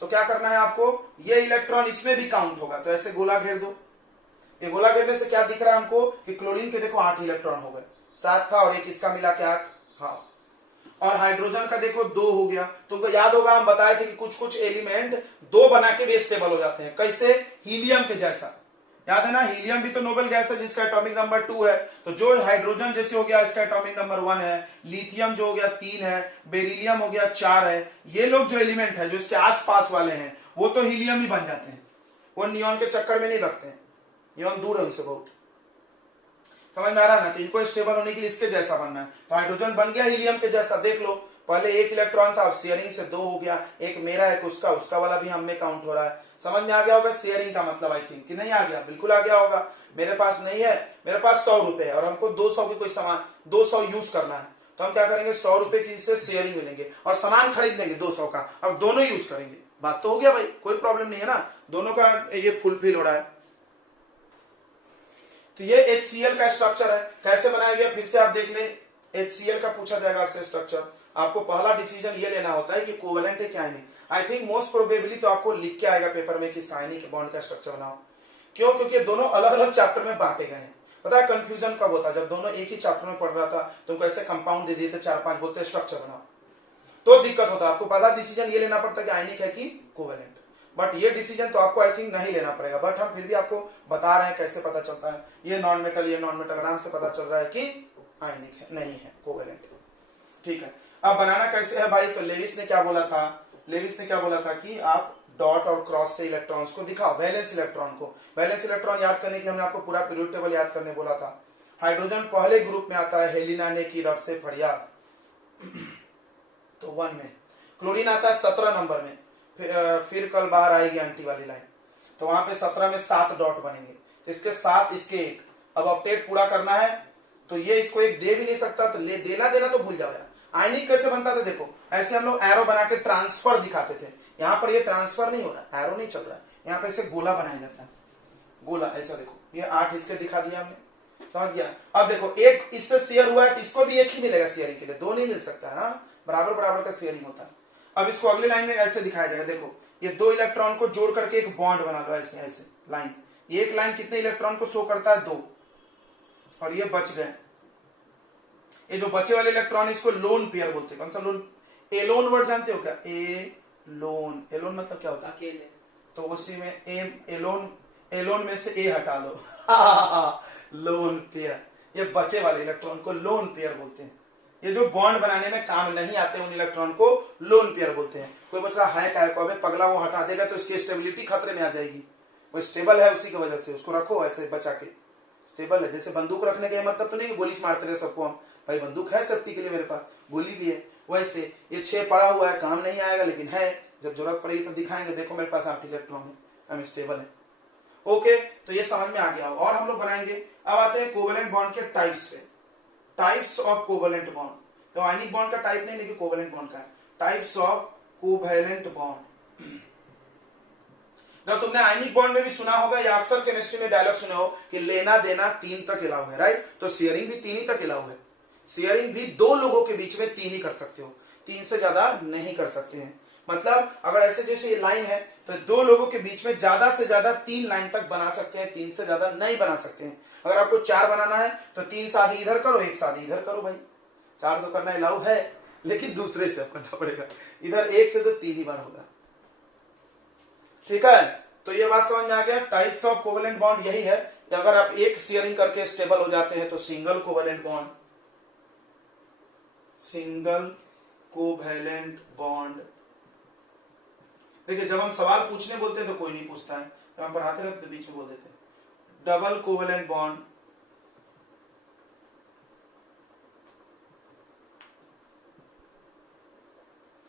तो क्या करना है आपको, ये इलेक्ट्रॉन इसमें भी काउंट होगा, तो ऐसे गोला घेर दो। ये गोला घेरने से क्या दिख रहा है हमको कि क्लोरीन के देखो 8 इलेक्ट्रॉन हो गए, 7 था और एक इसका मिला के 8, हाँ। और हाइड्रोजन का देखो 2 हो गया। तुमको याद होगा हम बताए थे कि कुछ कुछ एलिमेंट 2 बना के भी स्टेबल हो जाते हैं, कैसे, हीलियम के जैसा, याद है ना, हीलियम भी तो नोबेल गैस है जिसका एटॉमिक नंबर 2 है। तो जो हाइड्रोजन जैसे हो गया इसका एटॉमिक नंबर 1 है, लिथियम जो हो गया 3 है, बेरिलियम हो गया 4 है। ये लोग जो एलिमेंट है जो इसके आसपास वाले हैं वो तो हीलियम ही बन जाते हैं, वो नियॉन के चक्कर में नहीं रखते हैं, नियॉन दूर है उनसे बहुत, समझ में आ रहा है ना। तो इनको स्टेबल होने के लिए इसके जैसा बनना है, तो हाइड्रोजन बन गया हीलियम के जैसा, देख लो पहले 1 इलेक्ट्रॉन था, अब शेयरिंग से 2 हो गया, एक मेरा एक उसका वाला भी हम में काउंट हो रहा है। समझ में आ गया होगा शेयरिंग का मतलब, आई थिंक कि नहीं आ गया, बिल्कुल आ गया होगा। मेरे पास नहीं है, मेरे पास 100 रुपए है और हमको 200 की कोई सामान 200 यूज करना है, तो हम क्या करेंगे 100 रुपए की इससे शेयरिंग मिलेंगे और सामान खरीद लेंगे 200 का, अब दोनों यूज करेंगे, बात तो हो गया भाई, कोई प्रॉब्लम नहीं है ना, दोनों का ये फुलफिल हो रहा है। तो ये HCl का स्ट्रक्चर है, कैसे बनाया गया फिर से आप देख ले, HCl का पूछा जाएगा आपसे स्ट्रक्चर। आपको पहला डिसीजन ये लेना होता है कि कोवेलेंट है क्या नहीं। आई थिंक मोस्ट प्रोबेबली तो आपको लिख के आएगा पेपर में कि आयनिक बॉन्ड का स्ट्रक्चर बनाओ, क्यों, क्योंकि दोनों अलग अलग चैप्टर में बांटे गए हैं। पता है कंफ्यूजन कब होता है, जब दोनों एक ही चैप्टर में पढ़ रहा था तुमको ऐसे कंपाउंड दे दिए थे 4-5, बोलते स्ट्रक्चर बनाओ, तो दिक्कत होता है। आपको पहला डिसीजन ये लेना पड़ता है कि आयनिक है कि कोवेलेंट, बट ये डिसीजन तो आपको आई थिंक नहीं लेना पड़ेगा, बट हम फिर भी आपको बता रहे हैं कैसे पता चलता है, ये नॉन मेटल आराम से पता चल रहा है कि आयनिक है, नहीं है कोवेलेंट, ठीक है। अब बनाना कैसे है भाई, तो लेविस ने क्या बोला था कि आप डॉट और क्रॉस से इलेक्ट्रॉन्स को दिखाओ, वैलेंस इलेक्ट्रॉन को। वैलेंस इलेक्ट्रॉन याद करने के लिए हमने आपको पूरा पीरियोडिक टेबल याद करने बोला था। हाइड्रोजन पहले ग्रुप में आता है, हेलिना ने की रब से फरियाद, तो 1 में। क्लोरीन आता है 17 नंबर में, फिर कल बाहर आएगी आंटी वाली लाइन, तो वहां पे 17 में 7 डॉट बनेंगे, तो इसके 7 इसके 1। अब ऑक्टेट पूरा करना है तो ये इसको 1 दे भी नहीं सकता, तो ले देना तो भूल जाओ यार। आयनिक कैसे बनता था देखो, ऐसे हम लोग एरो बना के ट्रांसफर दिखाते थे, यहाँ पर ये ट्रांसफर नहीं हो रहा है, एरो नहीं चल रहा है, यहाँ पे ऐसे गोला बनाया जाता है, गोला ऐसा देखो, ये 8 इसके दिखा दिया हमने, समझ गया। अब देखो एक इससे शेयर हुआ है तो इसको भी 1 ही मिलेगा शेयरिंग के लिए, 2 नहीं मिल सकता है, बराबर बराबर का शेयरिंग होता है। अब इसको अगली लाइन में ऐसे दिखाया जाएगा, देखो ये 2 इलेक्ट्रॉन को जोड़ करके एक बॉन्ड बना लो, ऐसे ऐसे लाइन, ये एक लाइन कितने इलेक्ट्रॉन को शो करता है 2, और ये बच गए, ये जो बचे वाले इलेक्ट्रॉन इसको लोन पेयर बोलते हैं। कौन सा लोन, एलोन वर्ड जानते हो क्या, एलोन, एलोन मतलब क्या होता है अकेले, तो उसी में एलोन में से ए हटा लो लोन पेयर, ये बचे वाले इलेक्ट्रॉन को लोन पेयर बोलते हैं। ये जो बॉन्ड बनाने में काम नहीं आते उन इलेक्ट्रॉन को लोन पेयर बोलते हैं। कोई बच रहा है क्या को, अबे पगला वो हटा देगा तो इसकी स्टेबिलिटी खतरे में आ जाएगी, वो स्टेबल है उसी की वजह से उसको रखो ऐसे बचा के, स्टेबल है। जैसे बंदूक रखने का मतलब तो नहीं कि गोली मारते रहे सबको हम, भाई बंदूक है सेफ्टी के लिए, मेरे पास गोली भी है, वैसे ये 6 पड़ा हुआ है, काम नहीं आएगा लेकिन है, जब जरूरत पड़ेगी तो दिखाएंगे, देखो मेरे पास 8 इलेक्ट्रॉन है, हम स्टेबल है। ओके, तो ये समझ में आ गया और हम लोग बनाएंगे। अब आते हैं कोवेलेंट बॉन्ड के टाइप्स पे, टाइप्स ऑफ कोवेलेंट बॉन्ड। तो आयनिक बॉन्ड का टाइप नहीं लेकिन कोवेलेंट बॉन्ड का है, टाइप्स ऑफ कोवेलेंट बॉन्ड। जब तुमने आयनिक बॉन्ड में भी सुना होगा या अक्सर केमिस्ट्री में डायलॉग सुने हो कि लेना देना 3 तक अलाउ है, राइट, तो शेयरिंग भी 3 ही तक अलाउ है। शेयरिंग भी 2 लोगों के बीच में 3 ही कर सकते हो, 3 से ज्यादा नहीं कर सकते हैं। मतलब अगर ऐसे जैसे ये लाइन है तो 2 लोगों के बीच में ज्यादा से ज्यादा 3 लाइन तक बना सकते हैं, 3 से ज्यादा नहीं बना सकते हैं। अगर आपको 4 बनाना है तो 3 शादी इधर करो, 1 शादी इधर करो, भाई 4 तो करना अलाउ है लेकिन दूसरे से करना पड़ेगा, इधर 1 से तो 3 ही बार होगा, ठीक है। तो ये बात समझ में आ गया। टाइप्स ऑफ कोवेलेंट बॉन्ड यही है कि अगर आप एक शेयरिंग करके स्टेबल हो जाते हैं तो single covalent bond, single covalent bond. देखिए जब हम सवाल पूछने बोलते हैं तो कोई नहीं पूछता है, जब हम पढ़ाते रहते तो बीच में बोल देते हैं। डबल कोवेलेंट बॉन्ड,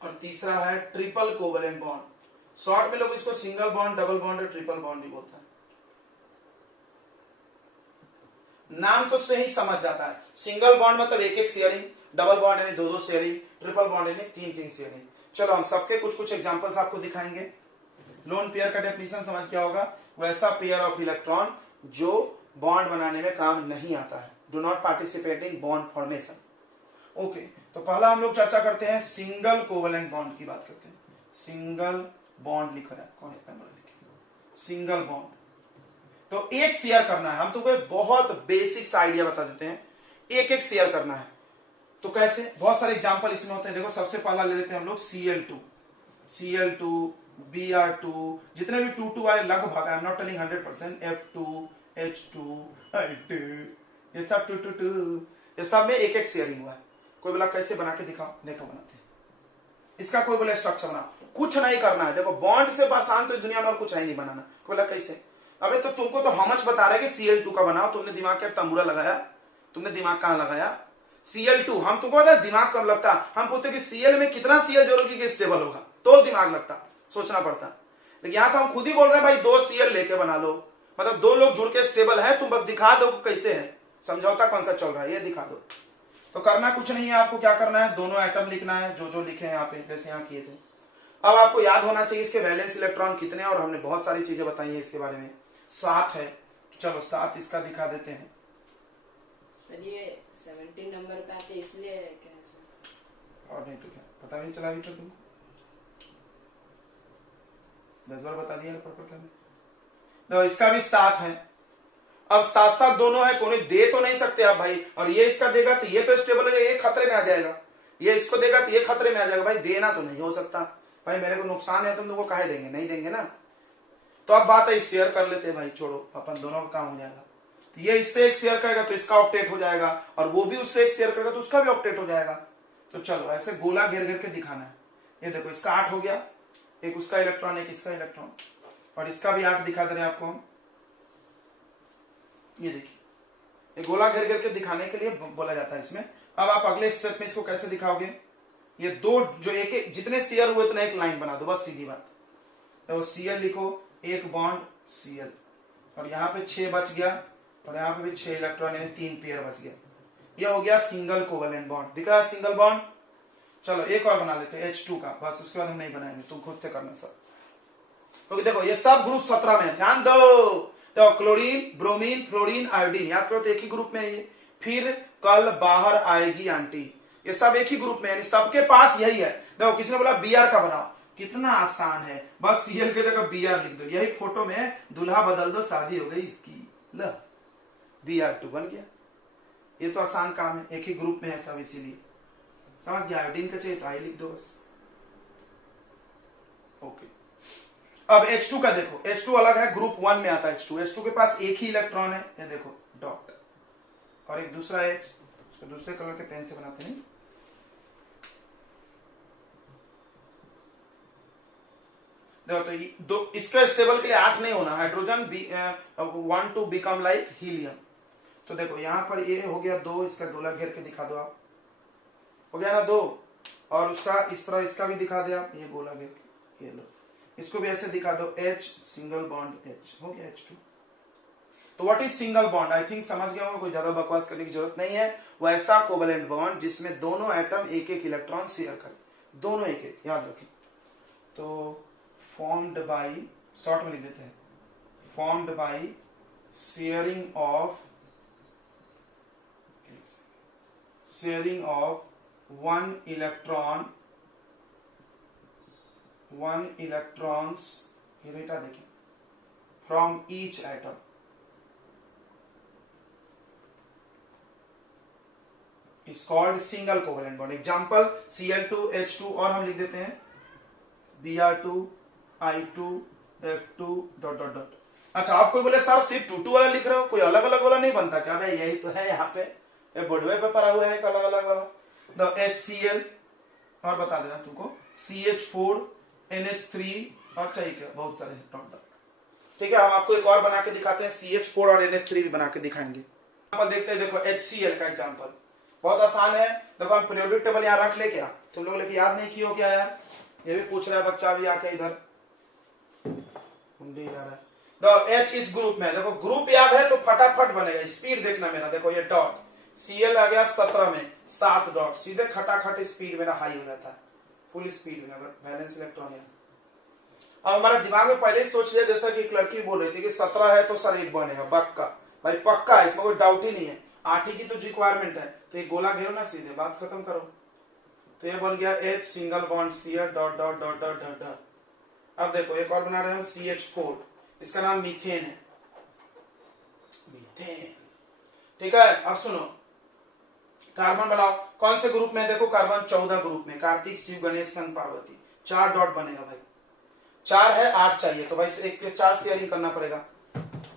और तीसरा है ट्रिपल कोवेलेंट बॉन्ड। शॉर्ट में लोग इसको सिंगल बॉन्ड, डबल बॉन्ड और ट्रिपल बॉन्ड भी बोलता है। नाम तो से ही समझ जाता है। सिंगल बॉन्ड मतलब एक एक शेयरिंग, डबल बॉन्ड यानी दो दो शेयरिंग, ट्रिपल बॉन्ड यानी तीन तीन शेयरिंग। चलो हम सबके कुछ कुछ एग्जांपल्स आपको दिखाएंगे। लोन पेयर का डेफिनेशन समझ क्या होगा, वैसा पेयर ऑफ इलेक्ट्रॉन जो बॉन्ड बनाने में काम नहीं आता है, do not participate in bond formation. Okay, तो पहला हम लोग चर्चा करते हैं सिंगल कोवेलेंट बॉन्ड की बात करते हैं। सिंगल बॉन्ड लिखा है, कौन है सिंगल बॉन्ड। तो एक शेयर करना है, हम तुम्हें बहुत बेसिक सा आइडिया बता देते हैं। एक एक शेयर करना है तो कैसे, बहुत सारे एग्जांपल इसमें होते हैं। देखो सबसे पहला ले लेते हैं हम लोग Cl2, Cl2, Br2, जितने भी 2 आए लगभग, I am not telling 100%, F2, H2, ये सब 2, ये सब में एक एक शेयरिंग हुआ है। कोई बोला कैसे बना के दिखाओ, देखो बनाते हैं। इसका कोई बोला स्ट्रक्चर बना, कुछ नहीं करना है। देखो बॉन्ड से आसान तो दुनिया में और कुछ है नहीं बनाना। कोई बोला कैसे, अबे तो तुमको तो हमच बता रहे कि Cl2 का बनाओ, तुमने दिमाग क्या तंबूरा लगाया, तुमने दिमाग कहां लगाया। Cl2 हम तुमको पता है दिमाग कब लगता, हम पूछते कि Cl में कितना Cl जोड़ोगे कि स्टेबल होगा, तो दिमाग लगता, सोचना पड़ता। लेकिन यहां तो हम खुद ही बोल रहे हैं भाई 2 Cl लेके बना लो, मतलब 2 लोग जुड़ के स्टेबल है, तुम बस दिखा दो कैसे है, समझौता कौन सा चल रहा है ये दिखा दो। तो करना कुछ नहीं है, आपको क्या करना है, दोनों एटम लिखना है जो जो लिखे हैं यहाँ पे, जैसे यहाँ किए थे। अब आपको याद होना चाहिए इसके वैलेंस इलेक्ट्रॉन कितने हैं, और हमने बहुत सारी चीजें बताई है इसके बारे में। 7 है, चलो 7 इसका दिखा देते हैं। सर ये 17 नंबर पे आते इसलिए क्या है सर? और नहीं तो क्या, पता नहीं चला अभी तो तुमको 10 बार बता दिया तो इसका भी 7 है। अब 7 दोनों है, कोई दे तो नहीं सकते आप भाई, और ये इसका देगा तो ये तो स्टेबल है, ये खतरे में आ जाएगा, ये इसको देगा तो ये खतरे में आ जाएगा। भाई देना तो नहीं हो सकता, भाई मेरे को नुकसान है, तुम लोगों को काहे देंगे, नहीं देंगे ना। तो अब बात है शेयर कर लेते हैं भाई, छोड़ो अपन दोनों का काम हो जाएगा। तो ये इससे एक शेयर करेगा तो इसका ऑक्टेट हो जाएगा, और वो भी उससे एक शेयर करेगा तो उसका भी ऑक्टेट हो जाएगा। तो चलो ऐसे गोला घेर घेर के दिखाना है। ये देखो इसका 8 हो गया, एक उसका इलेक्ट्रॉन एक इसका इलेक्ट्रॉन, और इसका भी 8 दिखा दे रहे हैं आपको हम। ये देखिए ये गोला घेर घेर के दिखाने के लिए बोला जाता है इसमें। अब आप अगले स्टेप में इसको कैसे दिखाओगे, ये दो जो एक एक जितने शेयर हुए उतना एक लाइन बना दो, बस सीधी बात। तो Cl लिखो, एक बॉन्ड Cl, और यहाँ पे 6 बच गया, और यहाँ पे भी 6 इलेक्ट्रॉन यानी 3 पेयर बच गया। ये हो गया सिंगल कोवेलेंट बॉन्ड, दिख रहा है सिंगल बॉन्ड। चलो एक और बना लेते हैं H2 का, बस उसके बाद हम नहीं बनाएंगे, तुम खुद से करना सब। क्योंकि देखो ये सब ग्रुप 17 में, ध्यान दो। तो क्लोरीन, ब्रोमीन, फ्लोरीन, आयोडीन, याद करो तो एक ही ग्रुप में है ये। फिर कल बाहर आएगी आंटी, ये सब एक ही ग्रुप में, यानी सबके पास यही है। देखो किसी ने बोला Br का बनाओ, कितना आसान है, बस Cl की जगह Br लिख दो, यही फोटो में दूल्हा बदल दो, शादी हो गई इसकी, ल Br2 बन गया। ये तो आसान काम है, एक ही ग्रुप में है सब, इसीलिए समझ गया। आयोडीन का चाहिए तो आई लिख दो बस। ओके, अब H2 का देखो, H2 अलग है, ग्रुप 1 में आता है H2। H2 के पास एक ही इलेक्ट्रॉन है, ये देखो डॉट, और एक दूसरा H, उसको दूसरे कलर के पेन से बनाते हैं। देखो तो ये दो, इसका स्टेबल के लिए 8 नहीं होना, hydrogen want to become like helium। तो देखो यहां पर ये हो गया 2, इसका गोला घेर के दिखा दो आप, हो गया ना 2, और उसका इस तरह इसका भी दिखा दे आप, ये गोला घेर के, ये लो इसको भी ऐसे दिखा दो, H सिंगल बॉन्ड H, हो गया H2। तो what is single bond, I think समझ गया होगा, कोई ज्यादा बकवास करने की जरूरत नहीं है। वैसा कोवेलेंट बॉन्ड जिसमें दोनों एटम एक एक इलेक्ट्रॉन शेयर करें, दोनों एक एक, याद रखें। तो फॉर्म्ड बाई, शॉर्ट में लिख देते हैं, formed by sharing of one electrons, ये बेटा देखें, from each atom, is called single covalent bond। Example Cl2, H2, और हम लिख देते हैं Br2, I2, F2 dot dot dot. अच्छा, आप कोई बोले सर सिर्फ 2 वाला लिख रहे हो, कोई अलग अलग वाला नहीं बनता क्या? भाई यही तो है यहाँ पे, ये बोर्डवे पे पड़ा हुआ है एक अलग अलग वाला। द HCl और बता देना तुमको CH4 NH3 और चाहिए क्या, बहुत सारे डॉट डॉट। ठीक है, हम आपको एक और बना के दिखाते हैं, CH4 और NH3 भी बना के दिखाएंगे। एग्जाम्पल देखते हैं, देखो HCl का एग्जाम्पल बहुत आसान है। देखो हम पीरियोडिक टेबल यहाँ रख ले क्या, तुम लोग लेके याद नहीं किए हो क्या यार? ये भी पूछ रहा है बच्चा भी आके इधर H इस ग्रुप में, देखो ग्रुप याद है तो फटाफट बनेगा, स्पीड देखना मेरा। देखो ये डॉट Cl आ गया 17 में, 7 डॉट, सीधे खटाखट स्पीड मेरा हाई हो जाता है, फुल स्पीड में अगर वैलेंस इलेक्ट्रॉन है। अब हमारा दिमाग में पहले ही सोच लिया, जैसा कि एक लड़की बोल रही थी कि 17 है तो सर 1 बनेगा, पक्का भाई पक्का है, इसमें कोई डाउट ही नहीं है, 8 ही की तो रिक्वायरमेंट है, तो एक गोला घेरो ना, सीधे बात खत्म करो। तो ये बन गया H single bond Cl dot dot dot dot dot dot. अब देखो एक और बना रहे हैं हम CH4, इसका नाम मीथेन है, मीथेन। ठीक है, अब सुनो कार्बन बनाओ, कौन से ग्रुप में? देखो कार्बन 14 ग्रुप में, कार्तिक शिव गणेश संग पार्वती, 4 डॉट बनेगा भाई, 4 है 8 चाहिए, तो भाई एक 4 शेयरिंग करना पड़ेगा,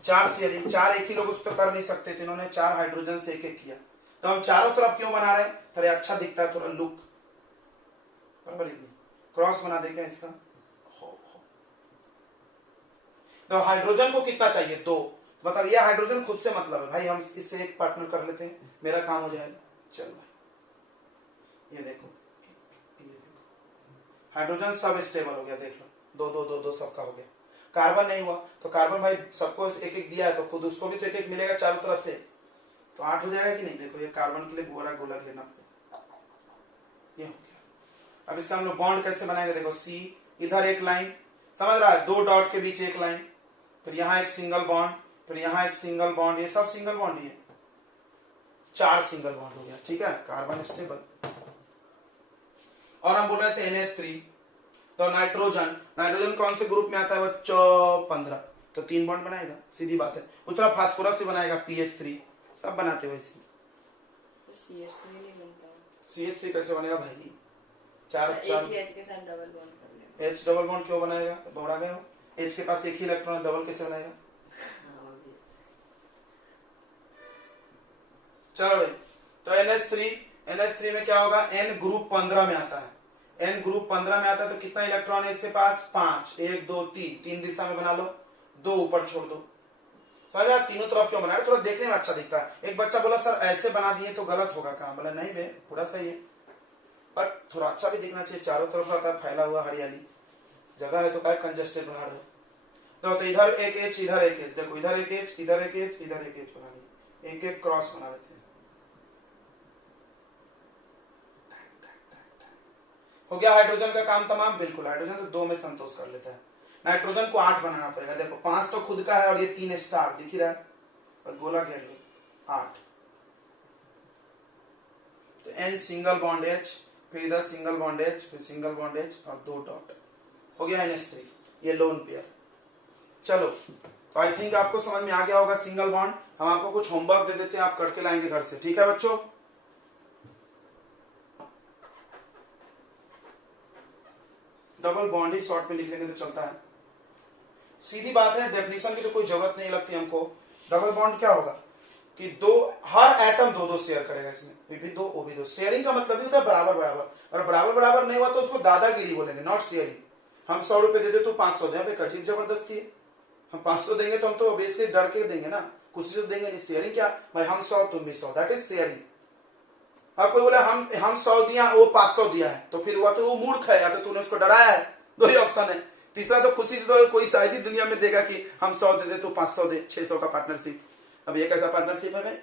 4 शेयरिंग, 4 एक ही लोग उस पर कर नहीं सकते थे, इन्होंने 4 हाइड्रोजन से एक एक किया। तो हम चारों तरफ क्यों बना रहे हैं? थोड़ा अच्छा दिखता है, थोड़ा लुक, क्रॉस बना देंगे इसका। तो हाइड्रोजन को कितना चाहिए? 2। मतलब ये हाइड्रोजन खुद से मतलब है भाई, हम इससे एक पार्टनर कर लेते हैं, मेरा काम हो जाएगा। चल भाई ये देखो हाइड्रोजन सब स्टेबल हो गया, देख लो, 2 2 2 2 सबका हो गया। कार्बन नहीं हुआ, तो कार्बन भाई सबको एक एक दिया है, तो खुद उसको भी तो एक एक मिलेगा चारों तरफ से, तो 8 हो जाएगा कि नहीं? देखो ये कार्बन के लिए गोला गोला घेरना पड़ेगा, ये हो गया। अब इसका हम लोग बॉन्ड कैसे बनाएंगे? देखो C, इधर एक लाइन, समझ रहा है, 2 डॉट के बीच एक लाइन, फिर यहाँ एक सिंगल बॉन्ड, फिर यहाँ एक सिंगल बॉन्ड, ये सब सिंगल बॉन्ड ही है, 4 सिंगल बॉन्ड हो गया। ठीक है, कार्बन स्टेबल। और हम बोल रहे थे NH3, तो नाइट्रोजन, नाइट्रोजन कौन से ग्रुप में आता है? वो 15, तो 3 बॉन्ड बनाएगा, सीधी बात है। उस तरह फास्फोरस से बनाएगा PH3, सब बनाते वैसे। CH3 नहीं बनता, CH3 कैसे बनेगा भाई? 4 एक 4 ही H के साथ डबल बॉन्ड कर ले। H डबल बॉन्ड क्यों बनाएगा? बोला गया हो, H के पास एक ही इलेक्ट्रॉन, डबल कैसे बनाएगा? चलो भाई, तो NH3 में क्या होगा? N ग्रुप 15 में आता है, N ग्रुप 15 में आता है, तो कितना इलेक्ट्रॉन है इसके पास? 5, 1 2 3, 3 दिशा में बना लो, 2 ऊपर छोड़ दो। समझ रहा? तीनों तरफ क्यों बना रहे? थोड़ा देखने में अच्छा दिखता है। एक बच्चा बोला सर ऐसे बना दिए तो गलत होगा कहाँ? बोला नहीं बे, पूरा सही है, बट थोड़ा अच्छा भी दिखना चाहिए, चारों तरफ रहता है फैला हुआ हरियाली, जगह है तो क्या कंजेस्टेड बना रहे हो? तो इधर एक H, इधर एक H, देखो इधर एक H, इधर एक H, इधर एक H बना लिया, एक एक क्रॉस बना लेते हैं। हो गया हाइड्रोजन का काम तमाम? बिल्कुल, हाइड्रोजन तो 2 में संतोष कर लेता है। नाइट्रोजन को 8 बनाना पड़ेगा, देखो 5 तो खुद का है और ये 3 स्टार दिख ही रहा है, बस गोला घेर लो, 8। तो N सिंगल बॉन्ड H, फिर इधर सिंगल बॉन्ड H, फिर सिंगल बॉन्ड H और 2 डॉट, हो गया NH3, ये लोन पेयर। चलो, तो आई थिंक आपको समझ में आ गया होगा सिंगल बॉन्ड। हम आपको कुछ होमवर्क दे देते हैं, आप करके लाएंगे घर से, ठीक है बच्चों? डबल बॉन्ड ही शॉर्ट में लिख लेंगे तो चलता है, सीधी बात है, डेफिनेशन की तो कोई जरूरत नहीं लगती हमको। डबल बॉन्ड क्या होगा कि हर एटम 2 शेयर करेगा, इसमें ये भी 2 वो भी 2। शेयरिंग का मतलब ही होता है बराबर बराबर, और बराबर बराबर नहीं हुआ तो उसको दादागिरी बोलेंगे, नॉट शेयरिंग। हम 100 रुपए दे दे तो 500 जाए, अजीब जबरदस्ती है। हम 500 देंगे तो हम तो ऑब्वियसली डर के देंगे ना, खुशी से देंगे नहीं। शेयरिंग क्या भाई, हम 100 तुम भी 100, दैट इज शेयरिंग। अब कोई बोला हम 100 दिया वो 500 दिया है, तो फिर हुआ तो वो मूर्ख है, या तो तूने उसको डराया है, 2 ही ऑप्शन है। तीसरा तो खुशी से तो कोई शायद ही दुनिया में देगा कि हम 100 दे दे तो 500 दे, 600 का पार्टनरशिप। अब ये कैसा पार्टनरशिप है भाई,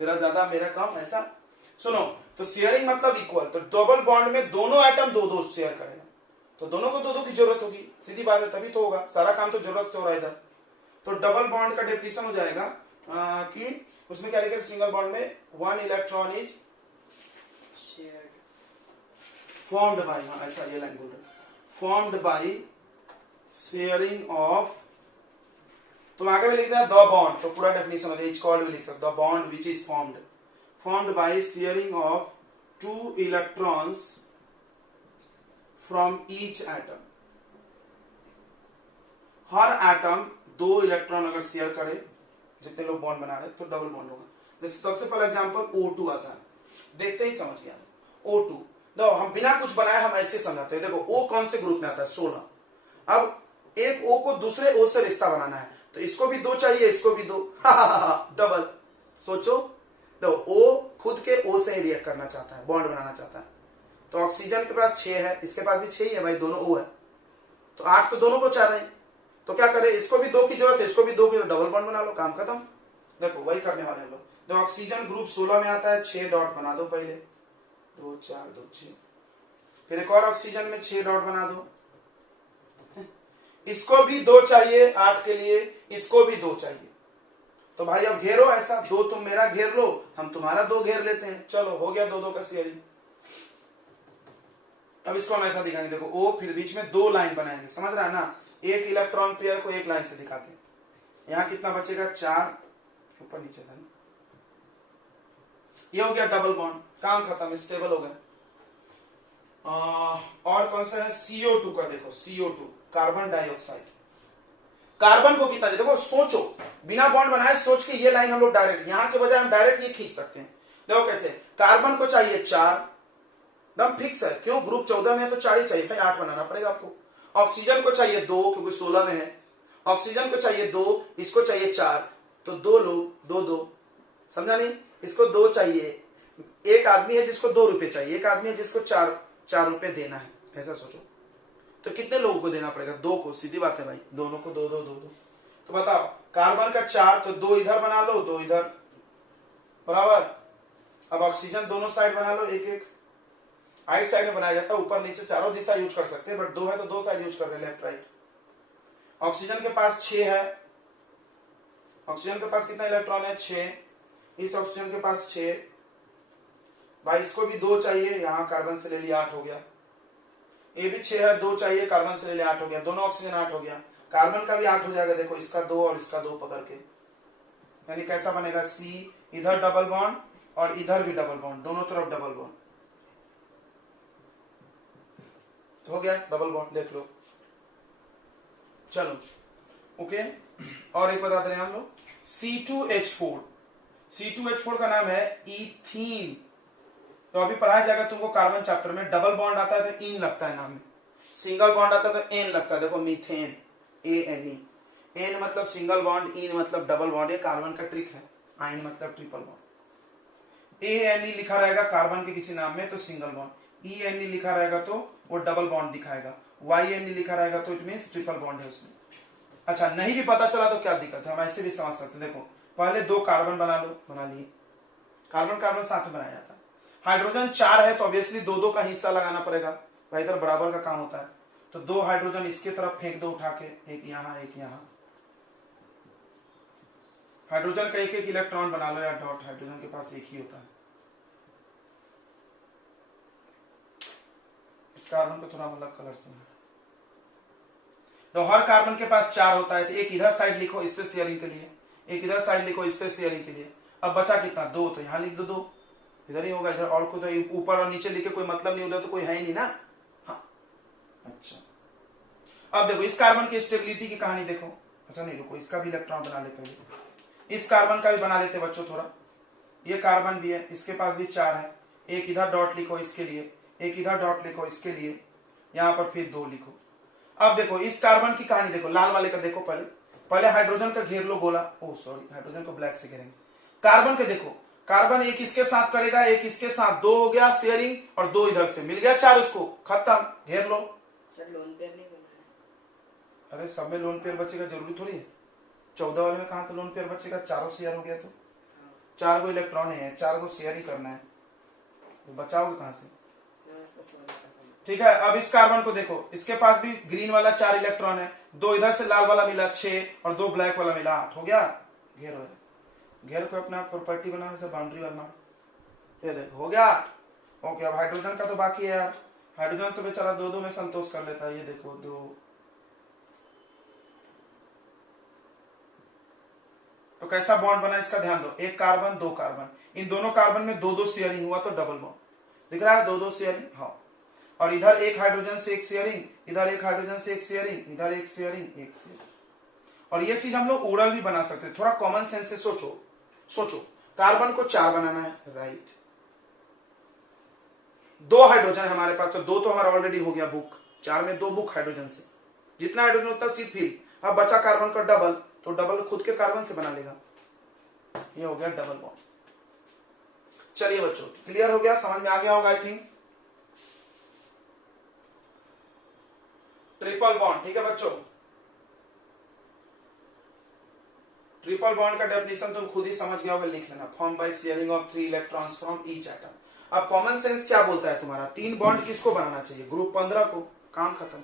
तेरा ज्यादा मेरा कम, ऐसा? सुनो, तो शेयरिंग मतलब इक्वल, तो डबल बॉन्ड में दोनों एटम 2 शेयर करेगा, तो दोनों को 2 की जरूरत होगी, सीधी बात है, तभी तो होगा, सारा काम तो जरूरत से हो रहा है इधर। तो डबल बॉन्ड का डेफिनेशन हो जाएगा कि उसमें क्या लिखेगा? सिंगल बॉन्ड में 1 इलेक्ट्रॉन इज फॉर्म्ड बाय, ऐसा ये लाइन बोल रहे, फॉर्म्ड बाय शेयरिंग ऑफ, तो आगे भी लिख रहा है द बॉन्ड, तो पूरा डेफिनेशन हो जाएगा, इच कॉल्ड भी लिख सकते, the bond which is formed by sharing of 2 electrons from each atom. Her atom 2 electron अगर शेयर करे, जितने लोग बॉन्ड बना रहे तो डबल बॉन्ड होगा। जैसे सबसे पहला एग्जांपल O2 आता है, देखते ही समझ गया। O2 देखो, हम बिना कुछ बनाए हम ऐसे समझाते हैं। देखो O कौन से ग्रुप में आता है, 16। अब एक O को दूसरे O से रिश्ता बनाना है, तो इसको भी 2 चाहिए, इसको भी 2 डबल। सोचो, देखो O खुद के O से रिएक्ट करना चाहता है, बॉन्ड बनाना चाहता है। तो ऑक्सीजन के पास 6 है, इसके पास भी 6 ही है भाई, दोनों O है, तो 8 तो दोनों को चाह रहे हैं। तो क्या करें, इसको भी 2 की जरूरत है, इसको भी 2 की, डबल बॉन्ड बना लो, काम खत्म। देखो वही करने वाले हैं लोग। तो ऑक्सीजन ग्रुप 16 में आता है, 6 डॉट बना दो पहले, 2 4 2 6। फिर एक और ऑक्सीजन में 6 डॉट बना दो। इसको भी 2 चाहिए 8 के लिए, इसको भी 2 चाहिए। तो भाई अब घेरो ऐसा, 2 तुम मेरा घेर लो, हम तुम्हारा 2 घेर लेते हैं। चलो हो गया 2-2 का शेयरिंग। अब इसको हम ऐसा दिखाएंगे, देखो O, फिर बीच में 2 लाइन बनाएंगे, समझ रहा है ना। एक इलेक्ट्रॉन पेयर को एक लाइन से दिखाते हैं। यहां कितना बचेगा, 4, ऊपर नीचे था ना, ये हो गया डबल बॉन्ड, काम खत्म, स्टेबल हो गया। और कौन सा है, CO2 का देखो, CO2 कार्बन डाइऑक्साइड। कार्बन को कितना, देखो सोचो, बिना बॉन्ड बनाए सोच के ये लाइन हम लोग डायरेक्ट, यहां के बजाय हम डायरेक्ट ये खींच सकते हैं। देखो कैसे, कार्बन को चाहिए 4, दम फिक्स है, क्यों, ग्रुप 14 में है तो 4 ही चाहिए भाई, 8 बनाना पड़ेगा आपको। ऑक्सीजन को चाहिए 2, क्योंकि 16 में है। ऑक्सीजन को चाहिए 2, इसको चाहिए 4, तो 2 लोग 2-2, समझा नहीं। इसको 2 चाहिए, एक आदमी है जिसको 2 रुपए चाहिए, एक आदमी है जिसको 4 रुपए देना है, ऐसा सोचो। तो कितने लोगों को देना पड़ेगा, 2 को, सीधी बात है भाई, दोनों को 2-2-2-2। तो बताओ, कार्बन का 4, तो 2 इधर बना लो, 2 इधर, बराबर। अब ऑक्सीजन दोनों साइड बना लो, 1-1। राइट साइड में बनाया जाता है, ऊपर नीचे चारों दिशा यूज कर सकते हैं, बट 2 है तो 2 साइड यूज कर रहे हैं, लेफ्ट राइट। ऑक्सीजन के पास 6 है, ऑक्सीजन के पास कितना इलेक्ट्रॉन है, 6। इस ऑक्सीजन के पास 6, भाई इसको भी 2 चाहिए, यहां कार्बन से ले लिया, 8 हो गया। ये भी 6 है, 2 चाहिए, कार्बन से ले लिया, 8 हो गया। दोनों ऑक्सीजन 8 हो गया, कार्बन का भी 8 हो जाएगा। देखो इसका 2 और इसका 2 पकड़ के, यानी कैसा बनेगा, C, इधर डबल बॉन्ड और इधर भी डबल बॉन्ड, दोनों तरफ डबल बॉन्ड हो गया, डबल बॉन्ड, देख लो। चलो ओके, और एक बता रहे हैं हम लोग, C2H4। C2H4 का नाम है इथीन। तो अभी पढ़ाया जाएगा तुमको कार्बन चैप्टर में, डबल बॉन्ड आता है तो इन लगता है नाम में, सिंगल बॉन्ड आता है तो एन लगता है। देखो मीथेन, ANE, एन मतलब सिंगल बॉन्ड, इन मतलब डबल बॉन्ड, ये कार्बन का ट्रिक है। आइन मतलब ट्रिपल बॉन्ड। ANE लिखा रहेगा कार्बन के किसी नाम में तो सिंगल बॉन्ड, ENE लिखा रहेगा तो वो डबल बॉन्ड दिखाएगा, YNE लिखा रहेगा तो इट मींस ट्रिपल बॉन्ड है उसमें। अच्छा नहीं भी पता चला तो क्या दिक्कत है, हम ऐसे भी समझ सकते हैं। देखो पहले 2 कार्बन बना लो, बना लिए, कार्बन कार्बन साथ में बनाया जाता है। हाइड्रोजन 4 है तो ऑब्वियसली 2-2 का हिस्सा लगाना पड़ेगा भाई, इधर बराबर का काम होता है। तो 2 हाइड्रोजन इसके तरफ फेंक दो उठा के, एक यहां एक यहां। हाइड्रोजन का 1-1 इलेक्ट्रॉन बना लो यार, डॉट, हाइड्रोजन के पास 1 ही होता है। इस कार्बन को थोड़ा अलग कलर से, तो हर कार्बन के पास 4 होता है, तो एक इधर साइड लिखो इससे शेयरिंग के लिए, एक इधर साइड लिखो इससे शेयरिंग के लिए। अब बचा कितना, 2, तो यहां लिख दो 2, इधर ही होगा, इधर और को तो ऊपर और नीचे लिखे कोई मतलब नहीं, उधर तो कोई है ही नहीं ना। हाँ अच्छा, अब देखो इस कार्बन की स्टेबिलिटी की कहानी देखो। अच्छा नहीं रुको, इसका भी इलेक्ट्रॉन बना ले पहले, इस कार्बन का भी बना लेते बच्चों थोड़ा। ये कार्बन भी है, इसके पास भी 4 है, एक इधर डॉट लिखो इसके लिए, एक इधर डॉट लिखो इसके लिए, यहां पर फिर 2 लिखो। अब देखो इस कार्बन की कहानी देखो, लाल वाले का देखो, पहले हाइड्रोजन का घेर लो गोला, ओ सॉरी हाइड्रोजन को ब्लैक से घेरेंगे। कार्बन के देखो, कार्बन एक इसके साथ करेगा, एक इसके साथ, 2 हो गया शेयरिंग, और 2 इधर से मिल गया 4, उसको खत्म, घेर लो। सर लोन पेयर नहीं बनाया। अरे सब में लोन पेयर बचेगा जरूरी थोड़ी है, 14 वाले में कहां से लोन पेयर बचेगा, चारों शेयर हो गया तो 4 को इलेक्ट्रॉन है, 4 को शेयर ही करना है, तो बचाओगे कहां से। ठीक है, अब इस कार्बन को देखो, इसके पास भी ग्रीन वाला 4 इलेक्ट्रॉन है, 2 इधर से लाल वाला मिला 6 और 2 ब्लैक वाला मिला 8, हो गया घेर। हो घेर को अपना प्रॉपर्टी बना, ऐसे बाउंड्री वाला, ये देखो हो गया 8। ओके, अब हाइड्रोजन का तो बाकी है यार, हाइड्रोजन तो बेचारा 2-2 में संतोष कर लेता है, ये देखो 2। तो कैसा बॉन्ड बना इसका ध्यान दो, 1 कार्बन 2 कार्बन, इन दोनों कार्बन में 2-2 शेयरिंग हुआ तो डबल बॉन्ड दिख रहा है, 2-2 शेयरिंग। हाँ, और इधर 1 हाइड्रोजन से 1 शेयरिंग, इधर 1 हाइड्रोजन से 1 शेयरिंग, इधर 1 शेयरिंग 1 शेयरिंग, और ये चीज हम लोग ओरल भी बना सकते हैं। थोड़ा कॉमन सेंस से सोचो कार्बन को 4 बनाना है, राइट। 2 हाइड्रोजन है हमारे पास, तो 2 तो हमारा ऑलरेडी हो गया बुक, 4 में 2 बुक हाइड्रोजन से, जितना हाइड्रोजन उतना सी फिल। अब बचा कार्बन का डबल, तो डबल खुद के कार्बन से बना लेगा, ये हो गया डबल बॉन्ड। चलिए बच्चों, क्लियर हो गया, समझ में आ गया होगा आई थिंक। ट्रिपल बॉन्ड, ठीक है बच्चों। ट्रिपल बॉन्ड का डेफिनेशन तुम खुद ही समझ गया होगा, लिख लेना, form by sharing of 3 electrons from each atom. अब कॉमन सेंस क्या बोलता है तुम्हारा, 3 बॉन्ड किसको बनाना चाहिए, ग्रुप 15 को, काम खत्म।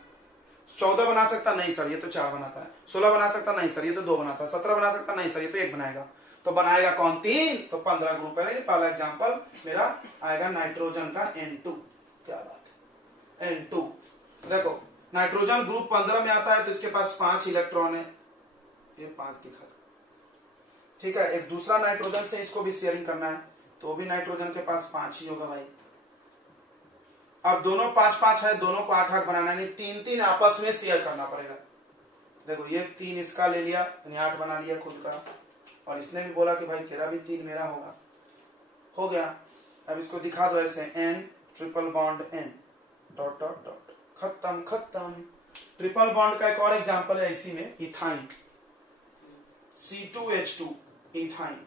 14 बना सकता, नहीं सर ये तो 4 बनाता है। 16 बना सकता, नहीं सर ये तो 2 बनाता है। 17 बना सकता, नहीं सर ये तो 1 बनाएगा। तो बनाएगा कौन, 3, तो 15 ग्रुप है। पहला एग्जांपल मेरा आएगा नाइट्रोजन का N2, क्या बात है, N2। देखो नाइट्रोजन ग्रुप 15 में आता है, तो इसके पास 5 इलेक्ट्रॉन है, ये 5 दिखा, ठीक है। एक दूसरा नाइट्रोजन से इसको भी शेयरिंग करना है, तो भी नाइट्रोजन के पास 5 ही होगा भाई। अब दोनों 5-5 है, दोनों को 8-8 बनाना, नहीं 3-3 आपस में शेयर करना पड़ेगा। देखो ये 3 इसका ले लिया, यानी 8 बना लिया खुद का, और इसने भी बोला कि भाई तेरा भी 3 मेरा होगा, हो गया। अब इसको दिखा दो ऐसे, N triple bond N dot dot dot, खत्म खत्म। ट्रिपल बॉन्ड का एक और एग्जांपल है इसी में, इथाइन, C2H2 इथाइन।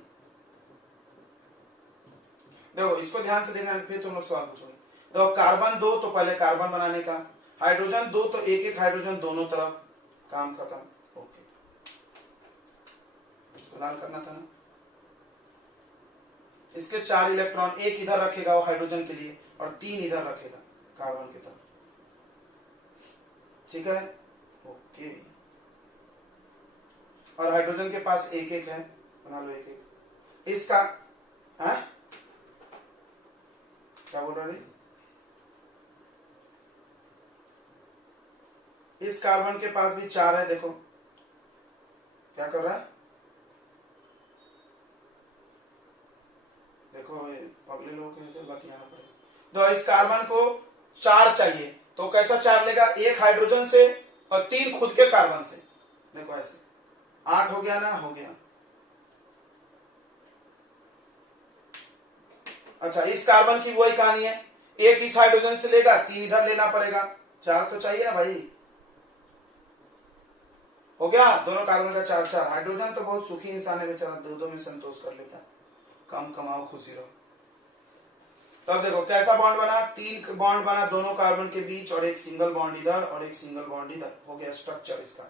देखो इसको ध्यान से देखना, फिर तुम लोग सवाल पूछोगे। देखो कार्बन 2, तो पहले कार्बन बनाने का, हाइड्रोजन 2, तो एक एक हाइड्रोजन दोनों तरफ, काम खत्म, ओके। इसको लाल करना था ना। इसके 4 इलेक्ट्रॉन, एक इधर रखेगा वो हाइड्रोजन के लिए, और 3 इधर रखेगा कार्बन की तरफ, ठीक है, ओके। और हाइड्रोजन के पास एक एक है, बना लो एक एक। इसका है क्या बोल रहे, इस कार्बन के पास भी 4 है, देखो क्या कर रहा है, देखो अगले लोग कैसे बतियाना पड़ेगा। तो इस कार्बन को 4 चाहिए, तो कैसा 4 लेगा, एक हाइड्रोजन से और 3 खुद के कार्बन से, देखो ऐसे 8 हो गया ना, हो गया। अच्छा इस कार्बन की वही कहानी है, एक इस हाइड्रोजन से लेगा, 3 इधर लेना पड़ेगा, 4 तो चाहिए ना भाई, हो गया। दोनों कार्बन का 4-4। हाइड्रोजन तो बहुत सुखी इंसान है बेचारा, 2-2 में संतोष कर लेता है, कम कमाओ खुशी रहो। तब देखो कैसा बॉन्ड बना, 3 बॉन्ड बना दोनों कार्बन के बीच, और एक सिंगल बॉन्ड इधर और एक सिंगल बॉन्ड इधर, हो गया स्ट्रक्चर इसका।